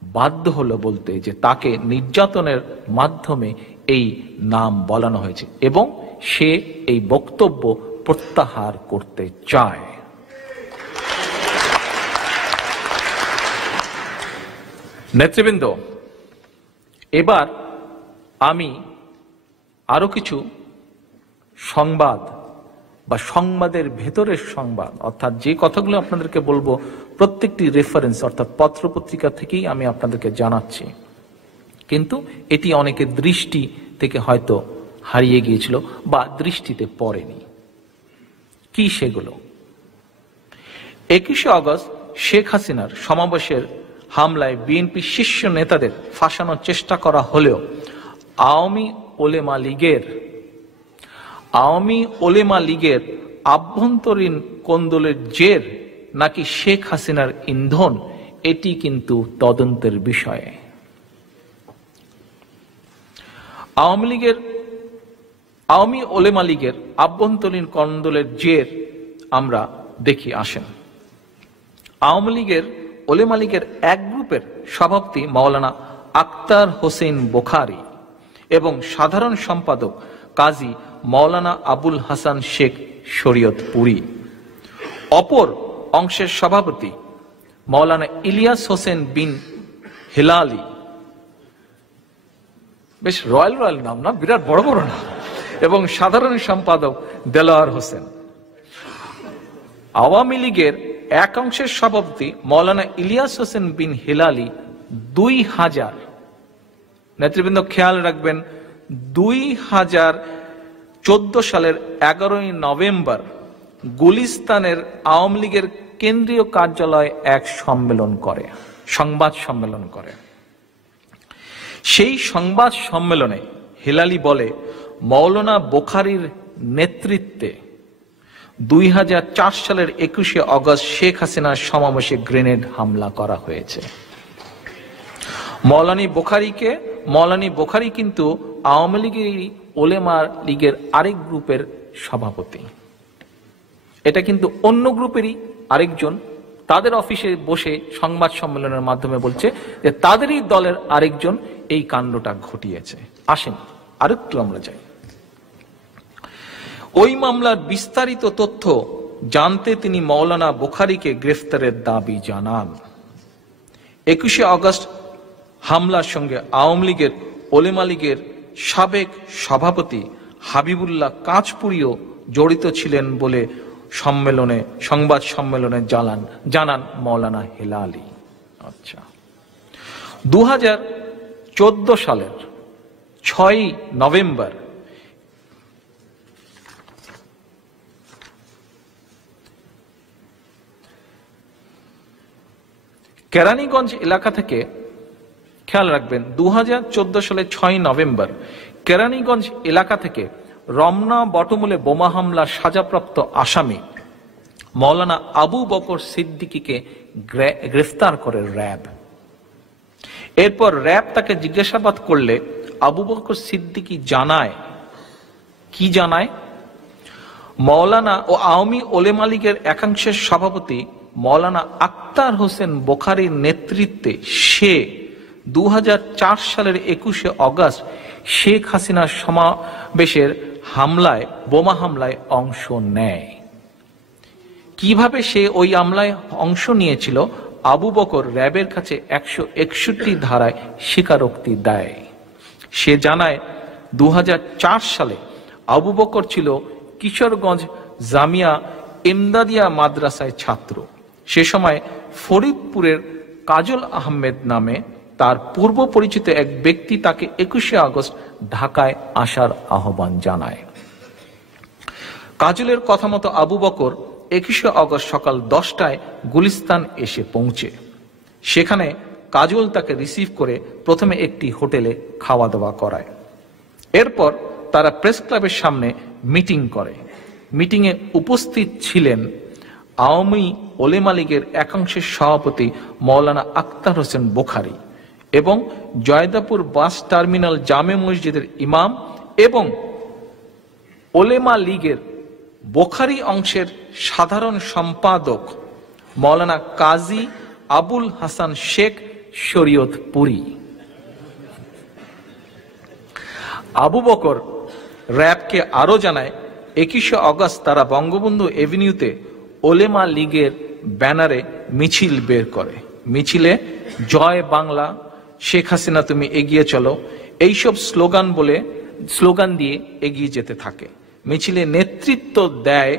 বাধ্য হলো বলতে যে তাকে নির্যাতনের মাধ্যমে এই নাম বলানো হয়েছে এবং সে এই বক্তব্য প্রত্যাহার করতে চায়। নেতৃবৃন্দ, এবার আমি আরো কিছু সংবাদ বা সংবাদের ভেতরের সংবাদ অর্থাৎ যে কথাগুলো আপনাদেরকে বলবো প্রত্যেকটি রেফারেন্স অর্থাৎ পত্রপত্রিকা থেকেই আমি আপনাদেরকে জানাচ্ছি, কিন্তু এটি অনেকের দৃষ্টি থেকে হয়তো হারিয়ে গিয়েছিল বা দৃষ্টিতে পড়েনি। কি সেগুলো? 21শে আগস্ট শেখ হাসিনার সমাবেশের হামলায় বিএনপি শীর্ষ নেতাদের ফাঁসানোর চেষ্টা করা হলেও আওয়ামী ওলেমা লীগের আভ্যন্তরীণ কোন্দলের জের নাকি শেখ হাসিনার ইন্ধন, এটি কিন্তু তদন্তের বিষয়। আওয়ামী ওলেমা লীগের আভ্যন্তরীণ কোন্দলের জের আমরা দেখি আসেন। ওলেমা লীগের এক গ্রুপের সভাপতি মাওলানা আক্তার হোসেন বোখারি এবং সাধারণ সম্পাদক কাজী মাওলানা আবুল হাসান শেখ শরীয়তপুরী, অপর অংশের সভাপতি মাওলানা ইলিয়াস হোসেন বিন হিলালি, বেশ রয়্যাল নাম না, বিরাট বড় বড় নাম, এবং সাধারণ সম্পাদক দেলোয়ার হোসেন। আওয়ামী লীগের এক অংশের সভাপতি মাওলানা ইলিয়াস হোসেন বিন হিলালি 2000, নেতৃবৃন্দ খেয়াল রাখবেন, 2014 সালের 11ই নভেম্বর গুলিস্তানের আওয়ামী লীগের কেন্দ্রীয় কার্যালয়ে এক সংবাদ সম্মেলন করে। সেই সংবাদ সম্মেলনে হিলালি বলে মাওলানা বোখারির নেতৃত্বে 2004 সালের 21শে আগস্ট শেখ হাসিনার সমাবেশে গ্রেনেড হামলা করা হয়েছে। মাওলানা বোখারি কিন্তু আওয়ামী লীগের ওলেমা লীগের আরেক গ্রুপের সভাপতি, এটা কিন্তু অন্য গ্রুপেরই আরেকজন তাদের অফিসে বসে সংবাদ সম্মেলনের মাধ্যমে বলছে যে তাদেরই দলের আরেকজন এই কাণ্ডটা ঘটিয়েছে। আসেন আরেকটু আমরা যাই। ওই মামলার বিস্তারিত তথ্য জানতে তিনি মাওলানা বোখারিকে গ্রেফতারের দাবি জানান। 21শে আগস্ট হামলার সঙ্গে আওয়ামী লীগের ওলেমা লীগের সাবেক সভাপতি হাবিবুল্লাহ কাঁচপুরিও জড়িত ছিলেন বলে সংবাদ সম্মেলনে জানান মাওলানা হিলালি। আচ্ছা, 2014 সালের 6ই নভেম্বর কেরানীগঞ্জ এলাকা থেকে, খেয়াল রাখবেন 2014 সালে 6 নভেম্বর কেরানীগঞ্জ এলাকা থেকে রমনা বটমূলে বোমা হামলার সাজাপ্রাপ্ত আসামি মৌলানা আবু বকর সিদ্দিকীকে গ্রেফতার করে র্যাব। এরপর র্যাব তাকে জিজ্ঞাসাবাদ করলে আবু বকর সিদ্দিকী কি জানায়, মৌলানা ও আওয়ামী ওলেমা লীগের একাংশের সভাপতি মৌলানা আক্তার হোসেন বোখারির নেতৃত্বে সে 2004 সালের 21শে অগস্ট শেখ হাসিনার সমাবেশের বোমা হামলায় অংশ নেয়। কিভাবে সে ওই হামলায় অংশ নিয়েছিল আবু বকর র্যাবের কাছে 161 ধারায় স্বীকারোক্তি দেয়। সে জানায় 2004 সালে আবু বকর ছিল কিশোরগঞ্জ জামিয়া ইমদাদিয়া মাদ্রাসায় ছাত্র। সে সময় ফরিদপুরের কাজল আহমেদ নামে তার পূর্ব পরিচিত এক ব্যক্তি তাকে 21শে আগস্ট ঢাকায় আসার আহ্বান জানায়। কাজলের কথা মতো আবু বকর 21শে আগস্ট সকাল 10টায় গুলিস্তান এসে পৌঁছে। সেখানে কাজল তাকে রিসিভ করে প্রথমে একটি হোটেলে খাওয়া দাওয়া করায়। এরপর তারা প্রেস ক্লাবের সামনে মিটিং করে। মিটিংয়ে উপস্থিত ছিলেন আওয়ামী ওলেমা লীগের একাংশের সভাপতি মৌলানা আক্তার হোসেন বোখারি এবং জয়দাপুর বাস টার্মিনাল জামে মসজিদের ইমাম এবং ওলেমা লীগের বোখারি অংশের সাধারণ সম্পাদক মৌলানা কাজী আবুল হাসান শেখ শরীয়তপুরী। আবু বকর র্যাবকে আরো জানায় 21শে আগস্ট তারা বঙ্গবন্ধু এভিনিউতে ওলেমা লীগের ব্যানারে মিছিল বের করে। মিছিলে জয় বাংলা, শেখ হাসিনা তুমি এগিয়ে চলো এইসব স্লোগান দিয়ে এগিয়ে যেতে থাকে। মিছিলে নেতৃত্ব দেয়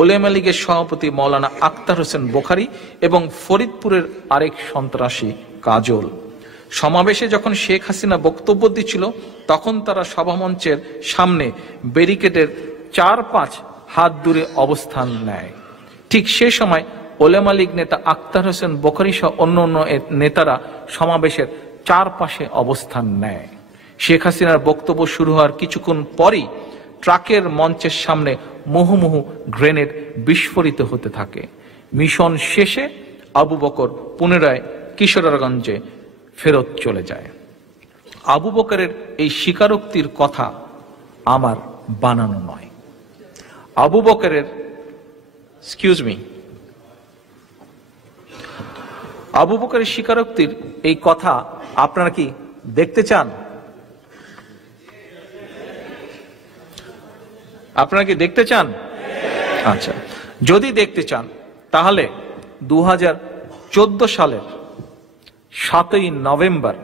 ওলেমা লীগের সভাপতি মৌলানা আক্তার হোসেন বোখারি এবং ফরিদপুরের আরেক সন্ত্রাসী কাজল। সমাবেশে যখন শেখ হাসিনা বক্তব্য দিচ্ছিল তখন তারা সভামঞ্চের সামনে ব্যারিকেডের 4-5 হাত দূরে অবস্থান নেয়। ঠিক সে সময় ওলেমা লীগ নেতা আক্তার হোসেন বোখারি সহ অন্য নেতারা সমাবেশের চারপাশে অবস্থান নেয়। শেখ হাসিনার বক্তব্য শুরু হওয়ার কিছুক্ষণ পরই ট্রাকের মঞ্চের সামনে মুহুর্মুহু গ্রেনেড বিস্ফোরিত হতে থাকে। মিশন শেষে আবু বকর পুনরায় কিশোরগঞ্জে ফেরত চলে যায়। আবু বকরের এই স্বীকারোক্তির কথা আমার বানানো নয়। আবু বকরের স্বীকারোক্তির এই কথা আপনারা কি দেখতে চান? আপনারা কি দেখতে চান? আচ্ছা, যদি দেখতে চান তাহলে 2014 সালের 7ই নভেম্বর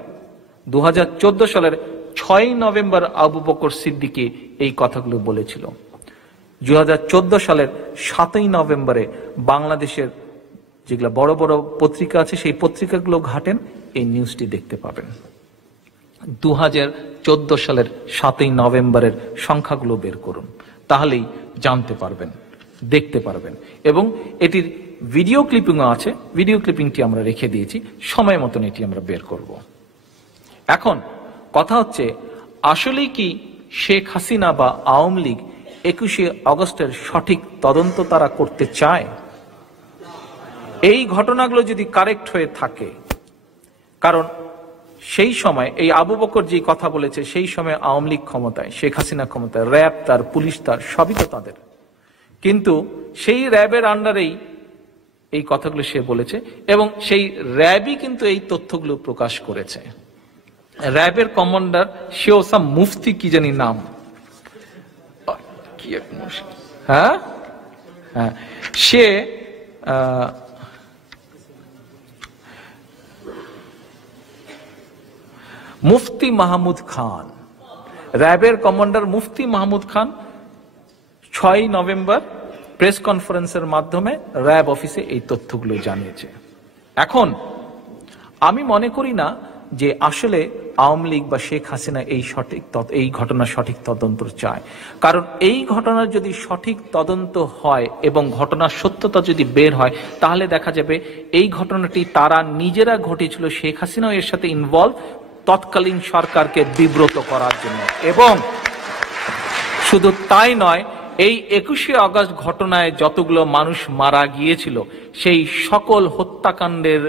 2014 সালের 6ই নভেম্বর আবু বকর সিদ্দিকী এই কথাগুলো বলেছিল। 2014 সালের 7ই নভেম্বরে বাংলাদেশের যেগুলো বড় বড় পত্রিকা আছে সেই পত্রিকাগুলো ঘাটেন, এই নিউজটি দেখতে পাবেন। 2014 সালের 7ই নভেম্বরের সংখ্যাগুলো বের করুন, তাহলেই জানতে পারবেন, দেখতে পারবেন। এবং এটির ভিডিও ক্লিপিংও আছে, ভিডিও ক্লিপিংটি আমরা রেখে দিয়েছি, সময় মতন এটি আমরা বের করব। এখন কথা হচ্ছে, আসলেই কি শেখ হাসিনা বা আওয়ামী লীগ 21শে আগস্টের সঠিক তদন্ত তারা করতে চায়? এই ঘটনাগুলো যদি কারেক্ট হয়ে থাকে, কারণ সেই সময় এই আবু বকর যে কথা বলেছে সেই সময় আওয়ামী লীগ ক্ষমতায়, শেখ হাসিনা ক্ষমতায়, র্যাব তার, পুলিশ তার, সবই তো তাদের। কিন্তু সেই র্যাবের আন্ডারেই এই কথাগুলো সে বলেছে এবং সেই র্যাবই কিন্তু এই তথ্যগুলো প্রকাশ করেছে। র্যাবের কমান্ডার শেওসা মুফতি কি জানি নাম, কি এক হ্যাঁ হ্যাঁ সে মুফতি মাহমুদ খান, র্যাবের কমান্ডার মুফতি মাহমুদ খান 6ই নভেম্বর প্রেস কনফারেন্সের মাধ্যমে র্যাব অফিসে এই তথ্যগুলো জানিয়েছে। এখন আমি মনে করি না যে আসলে আওয়ামী লীগ বা শেখ হাসিনা এই ঘটনার সঠিক তদন্ত চায়। কারণ এই ঘটনার যদি সঠিক তদন্ত হয় এবং ঘটনার সত্যতা যদি বের হয়, তাহলে দেখা যাবে এই ঘটনাটি তারা নিজেরা ঘটেছিল, শেখ হাসিনাও এর সাথে ইনভলভ, তৎকালীন সরকারকে বিব্রত করার জন্য। এবং শুধু তাই নয়, এই 21শে আগস্ট ঘটনায় যতগুলো মানুষ মারা গিয়েছিল সেই সকল হত্যাকাণ্ডের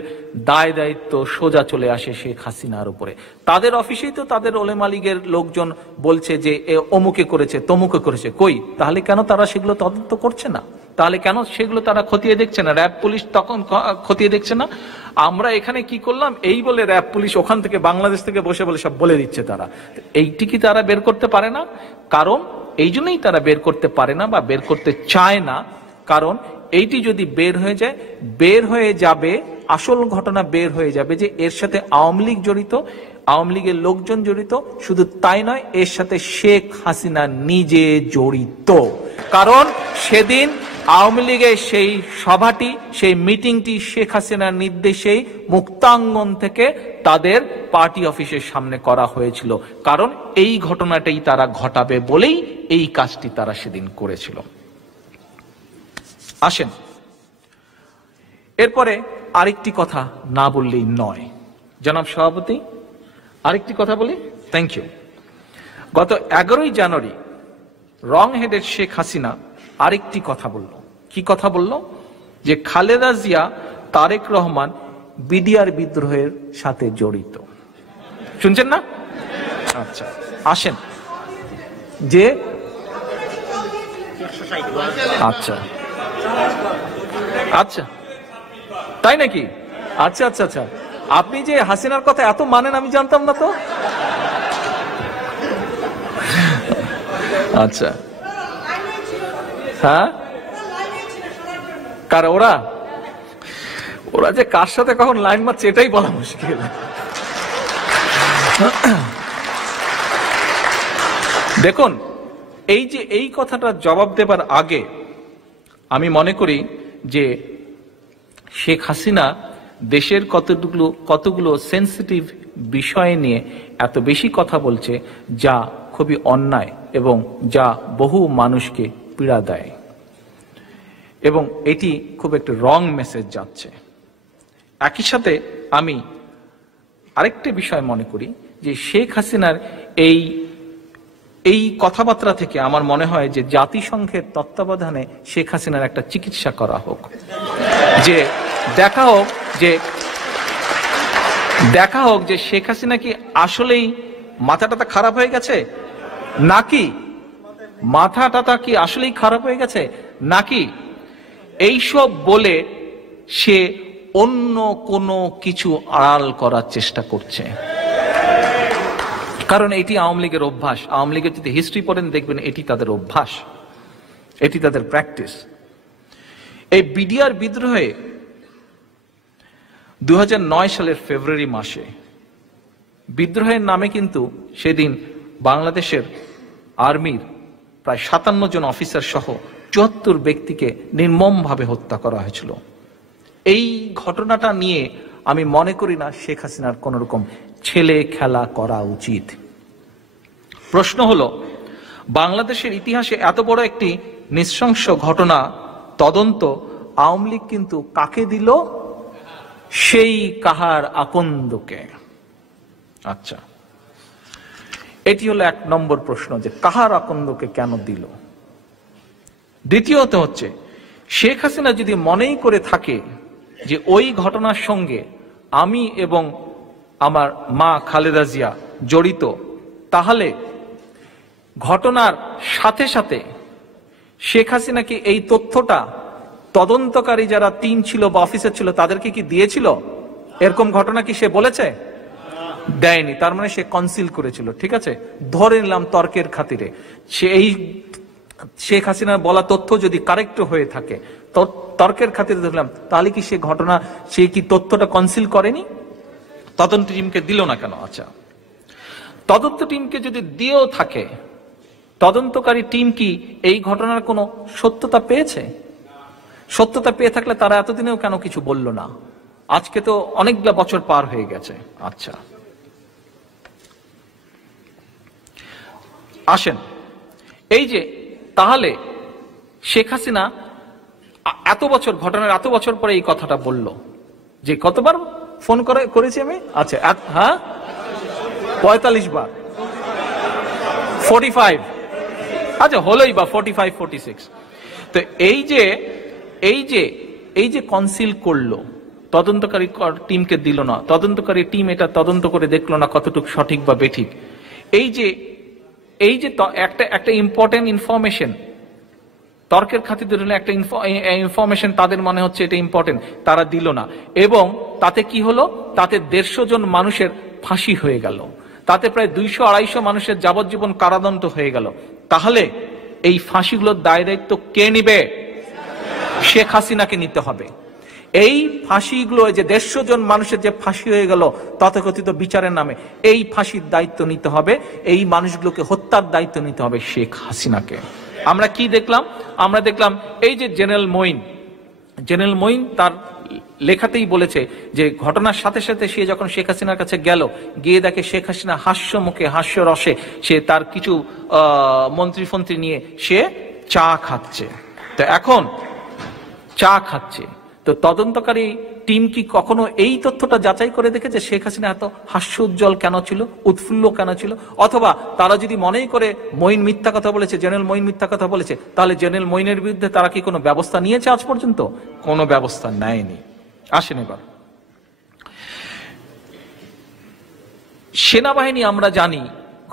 দায় দায়িত্ব সোজা চলে আসে শেখ হাসিনার উপরে। তাদের অফিসেই তো তাদের ওলেমা লীগের লোকজন বলছে যে এ অমুকে করেছে, তমুকে করেছে। কই, তাহলে কেন তারা সেগুলো তদন্ত করছে না? তাহলে কেন সেগুলো তারা খতিয়ে দেখছে না? র্যাব পুলিশ তখন খতিয়ে দেখছে না? আমরা এখানে কি করলাম এই বলে র্যাব পুলিশ ওখান থেকে বাংলাদেশ থেকে বসে বলে সব বলে দিচ্ছে। তারা এইটি কি তারা বের করতে পারে না? কারণ এই জন্যই তারা বের করতে পারে না বা বের করতে চায় না, কারণ এইটি যদি বের হয়ে যাবে, আসল ঘটনা বের হয়ে যাবে যে এর সাথে আওয়ামী লীগ জড়িত, আওয়ামী লীগের লোকজন জড়িত। শুধু তাই নয়, এর সাথে শেখ হাসিনা নিজে জড়িত। কারণ সেদিন আওয়ামী লীগের সেই সভাটি, সেই মিটিংটি শেখ হাসিনার নির্দেশেই মুক্তাঙ্গন থেকে তাদের পার্টি অফিসের সামনে করা হয়েছিল। কারণ এই ঘটনাটাই তারা ঘটাবে বলেই এই কাজটি তারা সেদিন করেছিল। আসেন, এরপরে আরেকটি কথা না বললেই নয়। জনাব সভাপতি, আরেকটি কথা বলি। Thank you. গত 11ই জানুয়ারি রং হেডেড শেখ হাসিনা আরেকটি কথা বলল। কি কথা বলল? যে খালেদা জিয়া, তারেক রহমান বিডিআর বিদ্রোহের সাথে জড়িত। শুনছেন না? আচ্ছা, আসেন যে আচ্ছা আচ্ছা তাই নাকি? আচ্ছা আচ্ছা আচ্ছা, আপনি যে হাসিনার কথা এত মানেন আমি জানতাম না তো। আচ্ছা, হ্যাঁ, কার ওরা যে কার সাথে কখন লাইন মারছে এটাই বলা মুশকিল। দেখুন, এই কথাটা জবাব দেবার আগে আমি মনে করি যে শেখ হাসিনা দেশের কতগুলো সেন্সিটিভ বিষয় নিয়ে এত বেশি কথা বলছে, যা খুবই অন্যায় এবং যা বহু মানুষকে পীড়া দেয়, এবং এটি খুব একটা রং মেসেজ যাচ্ছে। একই সাথে আমি আরেকটা বিষয় মনে করি যে শেখ হাসিনার এই কথাবার্তা থেকে আমার মনে হয় যে জাতিসংঘের তত্ত্বাবধানে শেখ হাসিনার একটা চিকিৎসা করা হোক, যে দেখা হোক যে শেখ হাসিনা কি আসলেই মাথাটা খারাপ হয়ে গেছে, নাকি মাথাটা কি আসলেই খারাপ হয়ে গেছে, নাকি এইসব বলে সে অন্য কোনো কিছু আড়াল করার চেষ্টা করছে। কারণ এটি আওয়ামী লীগের অভ্যাস। আওয়ামী লীগের যদি হিস্ট্রি পড়েন দেখবেন এটি তাদের অভ্যাস, এটি তাদের প্র্যাকটিস। এই বিডিআর বিদ্রোহে 2009 সালের ফেব্রুয়ারি মাসে বিদ্রোহের নামে কিন্তু সেদিন বাংলাদেশের আর্মির প্রায় 57 জন অফিসার সহ 74 ব্যক্তিকে নির্মমভাবে হত্যা করা হয়েছিল। এই ঘটনাটা নিয়ে আমি মনে করি না শেখ হাসিনার কোন রকম ছেলে খেলা করা উচিত। প্রশ্ন হলো, বাংলাদেশের ইতিহাসে এত বড় একটি নৃশংস ঘটনা তদন্ত আওয়ামী লীগ কিন্তু কাকে দিল? সেই কাহার আকন্দকে। আচ্ছা, এটি হলো 1 নম্বর প্রশ্ন, যে কাহার আকন্দকে কেন দিল। দ্বিতীয়ত হচ্ছে, শেখ হাসিনা যদি মনেই করে থাকে যে ওই ঘটনার সঙ্গে আমি এবং আমার মা খালেদা জিয়া জড়িত, তাহলে ঘটনার সাথে সাথে শেখ হাসিনা কি এই তথ্যটা তদন্তকারী যারা 3 ছিল বা অফিসার ছিল তাদেরকে কি দিয়েছিল? এরকম ঘটনা কি সে বলেছে? দেয়নি। তার মানে সে কনসিল করেছিল। ঠিক আছে, ধরে নিলাম তর্কের খাতিরে সেই শেখ হাসিনার বলা তথ্য যদি কারেক্ট হয়ে থাকে, তর্কের খাতিরে ধরলাম, তাহলে কি সে কি তথ্যটা কনসিল করেনি? তদন্ত টিমকে দিল না কেন? আচ্ছা, তদন্ত টিমকে যদি দিয়েও থাকে, তদন্তকারী টিম কি এই ঘটনার কোনো সত্যতা পেয়েছে? সত্যতা পেয়ে থাকলে তারা এতদিনেও কেন কিছু বলল না? আজকে তো অনেকগুলা বছর পার হয়ে গেছে। আচ্ছা, আসেন, এই যে তাহলে শেখ হাসিনা এত বছর, ঘটনার এত বছর পরে এই কথাটা বলল, যে কতবার ফোন করেছি আমি, আচ্ছা হ্যাঁ 45 বার, 45, আচ্ছা হলোই বা 45 46। তো এই যে কনসিল করলো, তদন্তকারী টিমকে দিল না, তদন্তকারী টিম এটা তদন্ত করে দেখলো না কতটুকু সঠিক বা বেঠিক, এই যে একটা ইম্পর্টেন্ট ইনফরমেশন, তর্কের খাতিরে একটা ইনফরমেশন তাদের মনে হচ্ছে এটা ইম্পর্টেন্ট, তারা দিল না, এবং তাতে কি হলো, তাতে 150 জন মানুষের ফাঁসি হয়ে গেল, তাতে প্রায় 200-250 মানুষের যাবজ্জীবন কারাদণ্ড হয়ে গেল। তাহলে এই ফাঁসিগুলোর দায় দায়িত্ব কে নিবে? শেখ হাসিনাকে নিতে হবে। এই ফাঁসিগুলো, যে 150 জন মানুষের যে ফাঁসি হয়ে গেল তথাকথিত বিচারের নামে, এই ফাঁসির দায়িত্ব নিতে হবে, এই মানুষগুলোকে হত্যার দায়িত্ব নিতে হবে শেখ হাসিনাকে। আমরা কি দেখলাম? আমরা দেখলাম এই যে জেনারেল মঈন তার লেখাতেই বলেছে যে ঘটনার সাথে সাথে সে যখন শেখ হাসিনার কাছে গেল, গিয়ে দেখে শেখ হাসিনা হাস্য মুখে হাস্য রসে সে তার কিছু মন্ত্রী নিয়ে সে চা খাচ্ছে। তো এখন চা খাচ্ছে, তো তদন্তকারী টিম কি কখনো এই তথ্যটা যাচাই করে দেখেছে শেখ হাসিনা এত হাস্য উজ্জ্বল কেন ছিল, উৎফুল্ল কেন ছিল? অথবা তারা যদি মনেই করে মঈন মিথ্যা কথা বলেছে, জেনারেল মঈন মিথ্যা কথা বলেছে, তাহলে জেনারেল মঈনের বিরুদ্ধে তারা কি কোনো ব্যবস্থা নিয়েছে? আজ পর্যন্ত কোনো ব্যবস্থা নেয়নি। আসেন এবার সেনাবাহিনী, আমরা জানি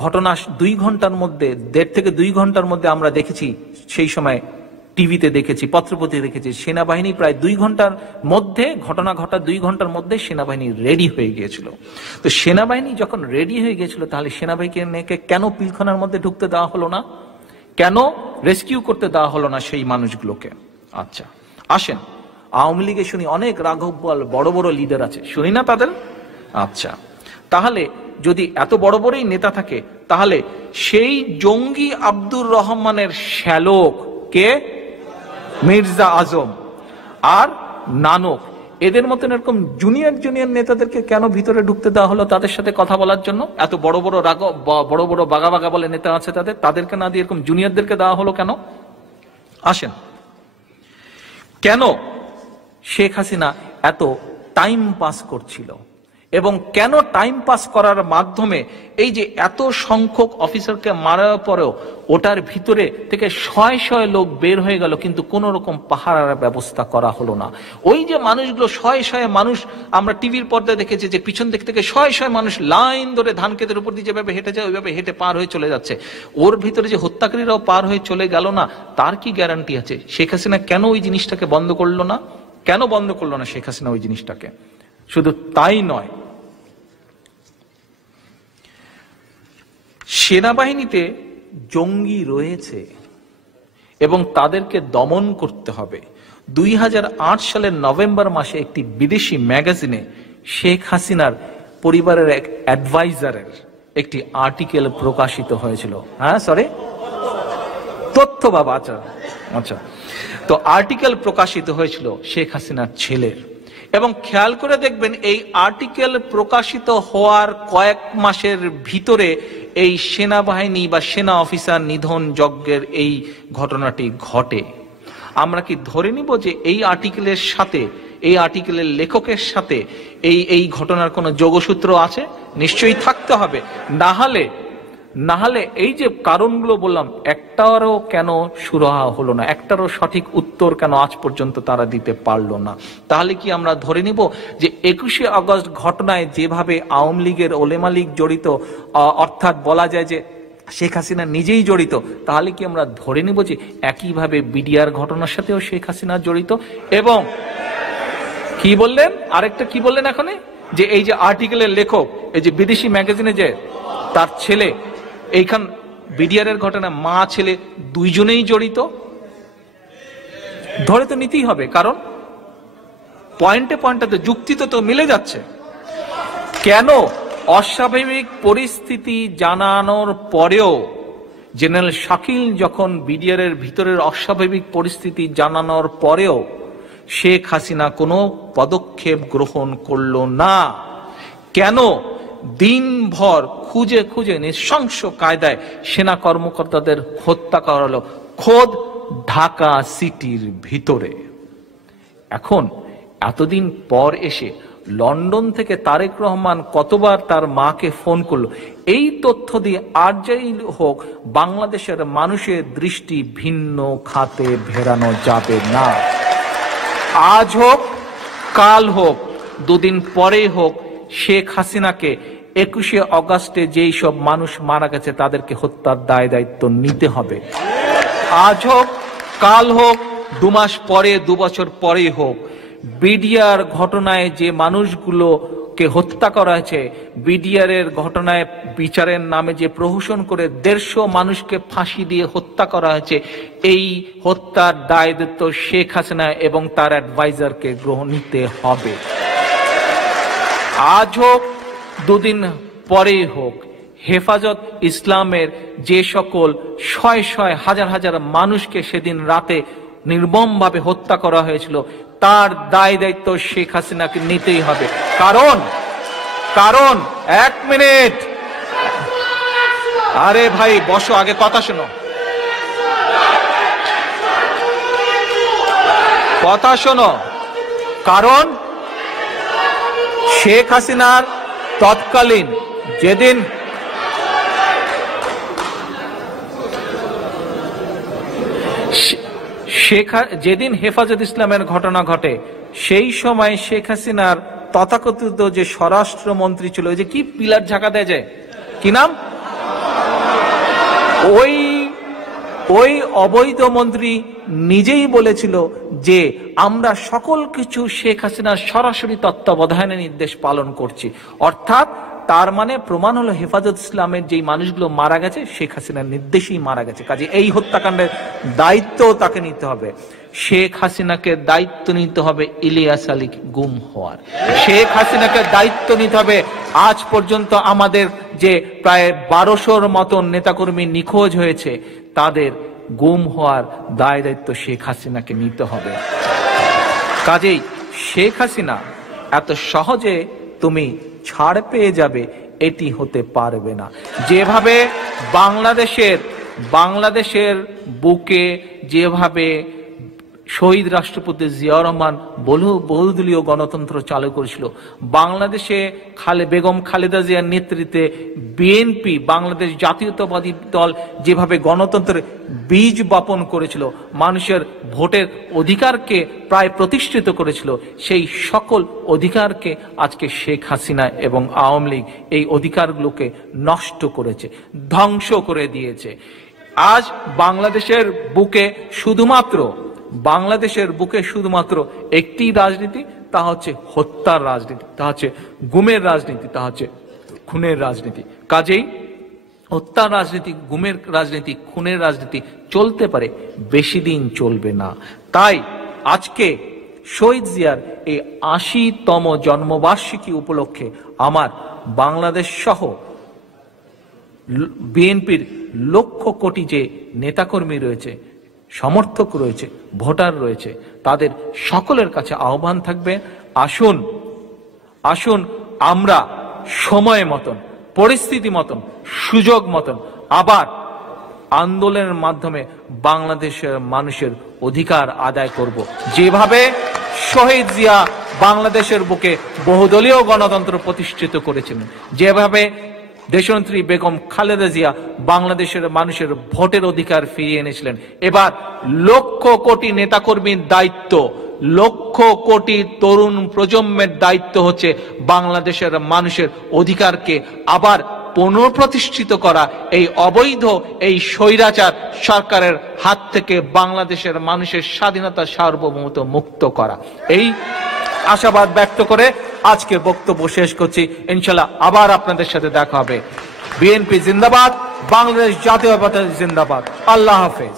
ঘটনা 2 ঘন্টার মধ্যে, 1.5 থেকে 2 ঘন্টার মধ্যে আমরা দেখেছি, সেই সময় টিভিতে দেখেছি, পত্রপত্রিকা দেখেছি, সেনাবাহিনী প্রায় 2 ঘন্টার মধ্যে, ঘটনা ঘটা 2 ঘন্টার মধ্যে সেনাবাহিনী রেডি হয়ে গিয়েছিল। তো সেনাবাহিনী যখন রেডি হয়ে গিয়েছিল, তাহলে সেনাবাহিনীকে কেন পিলখানার মধ্যে ঢুকতে দেওয়া হলো না? কেন রেস্কিউ করতে দেওয়া হলো না সেই মানুষগুলোকে? আচ্ছা আসেন, আওয়ামী লীগে শুনি অনেক রাঘব বোয়াল বড় বড় লিডার আছে, শুনি না তাদের? আচ্ছা, তাহলে যদি এত বড় বড়ই নেতা থাকে, তাহলে সেই জঙ্গি আব্দুর রহমানের শ্যালক কে? মির্জা আজম আর নানক, এদের মতন এরকম জুনিয়র নেতাদেরকে কেন ভিতরে ঢুকতে দেওয়া হলো তাদের সাথে কথা বলার জন্য? এত বড় বড় বাগা বলে নেতা আছে তাদেরকে না দিয়ে এরকম জুনিয়রদেরকে দেওয়া হলো কেন? আসেন, কেন শেখ হাসিনা এত টাইম পাস করছিল, এবং কেন টাইম পাস করার মাধ্যমে এই যে এত সংখ্যক অফিসারকে মারার পরেও ওটার ভিতরে থেকে 100 লোক বের হয়ে গেল, কিন্তু কোন রকম পাহারার ব্যবস্থা করা হলো না? ওই যে মানুষগুলো 100 মানুষ, আমরা টিভির পর্দায় দেখেছি যে পিছন দিক থেকে 100 মানুষ লাইন ধরে ধান ক্ষেতের উপর দিয়ে যেভাবে হেঁটে যায় ওইভাবে হেঁটে পার হয়ে চলে যাচ্ছে, ওর ভিতরে যে হত্যাকারীরাও পার হয়ে চলে গেল না, তার কি গ্যারান্টি আছে? শেখ হাসিনা কেন ওই জিনিসটাকে বন্ধ করলো না? কেন বন্ধ করলো না শেখ হাসিনা ওই জিনিসটাকে? শুধু তাই নয়, সেনাবাহিনীতে জঙ্গি রয়েছে এবং তাদেরকে দমন করতে হবে। 2008 সালের নভেম্বর মাসে একটি বিদেশি ম্যাগাজিনে শেখ হাসিনার পরিবারের এক অ্যাডভাইজারের একটি আর্টিকেল প্রকাশিত হয়েছিল। তথ্য বাবা, আচ্ছা, তো আর্টিকেল প্রকাশিত হয়েছিল শেখ হাসিনার ছেলের, এবং খেয়াল করে দেখবেন এই আর্টিকেল প্রকাশিত হওয়ার কয়েক মাসের ভিতরে এই সেনাবাহিনী বা সেনা অফিসার নিধন যজ্ঞের এই ঘটনাটি ঘটে। আমরা কি ধরে নিব যে এই আর্টিকেলের সাথে, এই আর্টিকেলের লেখকের সাথে এই ঘটনার কোনো যোগসূত্র আছে? নিশ্চয়ই থাকতে হবে, না হলে এই যে কারণগুলো বললাম একটারও কেন সুরাহা হলো না, একটারও সঠিক উত্তর কেন আজ পর্যন্ত তারা দিতে পারলো না? তাহলে কি আমরা ধরে নিব যে 21শে আগস্ট ঘটনায় যেভাবে আওয়ামী লীগের ওলেমা লীগ জড়িত, অর্থাৎ বলা যায় যে শেখ হাসিনা নিজেই জড়িত, তাহলে কি আমরা ধরে নিব যে একইভাবে বিডিআর ঘটনার সাথেও শেখ হাসিনা জড়িত? এবং কি বললেন, আরেকটা কি বললেন এখন, যে এই যে আর্টিকেলের লেখক, এই যে বিদেশি ম্যাগাজিনে যে তার ছেলে, এইখান বিডিআর এর ঘটনা মা ছেলে দুইজনেই জড়িত, ধরে তো নিতেই হবে, কারণ পয়েন্টে তো যুক্তি তো মিলে যাচ্ছে। কেন অস্বাভাবিক পরিস্থিতি জানানোর পরেও, জেনারেল শাকিল যখন বিডিআর এর ভিতরের অস্বাভাবিক পরিস্থিতি জানানোর পরেও শেখ হাসিনা কোনো পদক্ষেপ গ্রহণ করলো না? কেন দিনভর খুঁজে খুঁজে নৃশংস কায়দায় সেনা কর্মকর্তাদের হত্যা করা হলো খোদ ঢাকা সিটির ভিতরে। এখন এতদিন পর এসে লন্ডন থেকে তারেক রহমান কতবার তার মাকে ফোন করলো, এই তথ্য দিয়ে আর যাই হোক বাংলাদেশের মানুষের দৃষ্টি ভিন্ন খাতে ফেরানো যাবে না। আজ হোক কাল হোক দুদিন পরে হোক শেখ হাসিনাকে 21শে অগাস্টে যেই সব মানুষ মারা গেছে তাদেরকে হত্যার দায় দায়িত্ব নিতে হবে। আজ হোক কাল হোক 2 মাস পরে 2 বছর পরেই হোক বিডিআর ঘটনায় যে মানুষগুলোকে হত্যা করা হয়েছে, বিডিআর এর ঘটনায় বিচারের নামে যে প্রহসন করে 150 মানুষকে ফাঁসি দিয়ে হত্যা করা হয়েছে, এই হত্যার দায় দায়িত্ব শেখ হাসিনা এবং তার অ্যাডভাইজারকে গ্রহণ নিতে হবে। আজ হোক দুদিন পরেই হোক হেফাজত ইসলামের যে সকল শয় শয় হাজার হাজার মানুষকে সেদিন রাতে নির্মমভাবে হত্যা করা হয়েছিল তার দায় দায়িত্ব শেখ হাসিনাকে নিতেই হবে। কারণ 1 মিনিট, আরে ভাই বসো, আগে কথা শোনো। কারণ শেখ হাসিনার তৎকালীন যেদিন হেফাজত ইসলামের ঘটনা ঘটে সেই সময় শেখ হাসিনার তথাকথিত যে স্বরাষ্ট্রমন্ত্রী ছিল, ওই যে কি পিলার ঝাঁকা দেয় যায়, কি নাম, ওই অবৈধ মন্ত্রী নিজেই বলেছিল যে আমরা সকল কিছু শেখ হাসিনার সরাসরি তত্ত্বাবধানে নির্দেশ পালন করছি। অর্থাৎ তার মানে প্রমাণ হলো হেফাজত ইসলামের যেই মানুষগুলো মারা গেছে শেখ হাসিনার নির্দেশেই মারা গেছে। কাজে এই হত্যাকাণ্ডের দায়িত্ব তাকে নিতে হবে। শেখ হাসিনাকে দায়িত্ব নিতে হবে ইলিয়াস আলী গুম হওয়ার। শেখ হাসিনাকে দায়িত্ব নিতে হবে আজ পর্যন্ত আমাদের যে প্রায় 1200-র মতন নেতাকর্মী নিখোঁজ হয়েছে তাদের গুম হওয়ার দায় দায়িত্ব শেখ হাসিনাকে নিতে হবে। কাজেই শেখ হাসিনা এত সহজে তুমি ছাড় পেয়ে যাবে এটি হতে পারবে না। যেভাবে বাংলাদেশের বুকে যেভাবে শহীদ রাষ্ট্রপতি জিয়াউর রহমান বহুদলীয় গণতন্ত্র চালু করেছিল, বাংলাদেশে বেগম খালেদা জিয়ার নেতৃত্বে বিএনপি বাংলাদেশ জাতীয়তাবাদী দল যেভাবে গণতন্ত্রের বীজ বপন করেছিল, মানুষের ভোটের অধিকারকে প্রায় প্রতিষ্ঠিত করেছিল, সেই সকল অধিকারকে আজকে শেখ হাসিনা এবং আওয়ামী লীগ এই অধিকারগুলোকে নষ্ট করেছে, ধ্বংস করে দিয়েছে। আজ বাংলাদেশের বুকে শুধুমাত্র একটি রাজনীতি, তা হচ্ছে হত্যার রাজনীতি, তা হচ্ছে গুমের রাজনীতি, তা হচ্ছে খুনের রাজনীতি। কাজেই হত্যার রাজনীতি, গুমের রাজনীতি, খুনের রাজনীতি চলতে পারে, বেশি দিন চলবে না। তাই আজকে শহীদ জিয়ার এই ৮০তম জন্মবার্ষিকী উপলক্ষে আমার বাংলাদেশ সহ বিএনপির লক্ষ কোটি যে নেতাকর্মী রয়েছে, সমর্থক রয়েছে, ভোটার রয়েছে, তাদের সকলের কাছে আহ্বান থাকবে, আসুন আমরা সময় মতন, পরিস্থিতি মতন, সুযোগ মতন আবার আন্দোলনের মাধ্যমে বাংলাদেশের মানুষের অধিকার আদায় করব। যেভাবে শহীদ জিয়া বাংলাদেশের বুকে বহুদলীয় গণতন্ত্র প্রতিষ্ঠিত করেছিলেন, যেভাবে দেশনেত্রী বেগম খালেদা জিয়া বাংলাদেশের মানুষের ভোটের অধিকার ফিরিয়ে এনেছিলেন, এবার লক্ষ কোটি নেতাকর্মীর দায়িত্ব, লক্ষ কোটি তরুণ প্রজন্মের দায়িত্ব হচ্ছে বাংলাদেশের মানুষের অধিকারকে আবার পুনঃপ্রতিষ্ঠিত করা, এই অবৈধ এই স্বৈরাচার সরকারের হাত থেকে বাংলাদেশের মানুষের স্বাধীনতা সার্বভৌমত্ব মুক্ত করা। এই আশাবাদ ব্যক্ত করে আজকের বক্তব্য শেষ করছি। ইনশাল্লাহ আবার আপনাদের সাথে দেখা হবে। বিএনপি জিন্দাবাদ, বাংলাদেশ জাতীয়তাবাদী জিন্দাবাদ। আল্লাহ হাফেজ।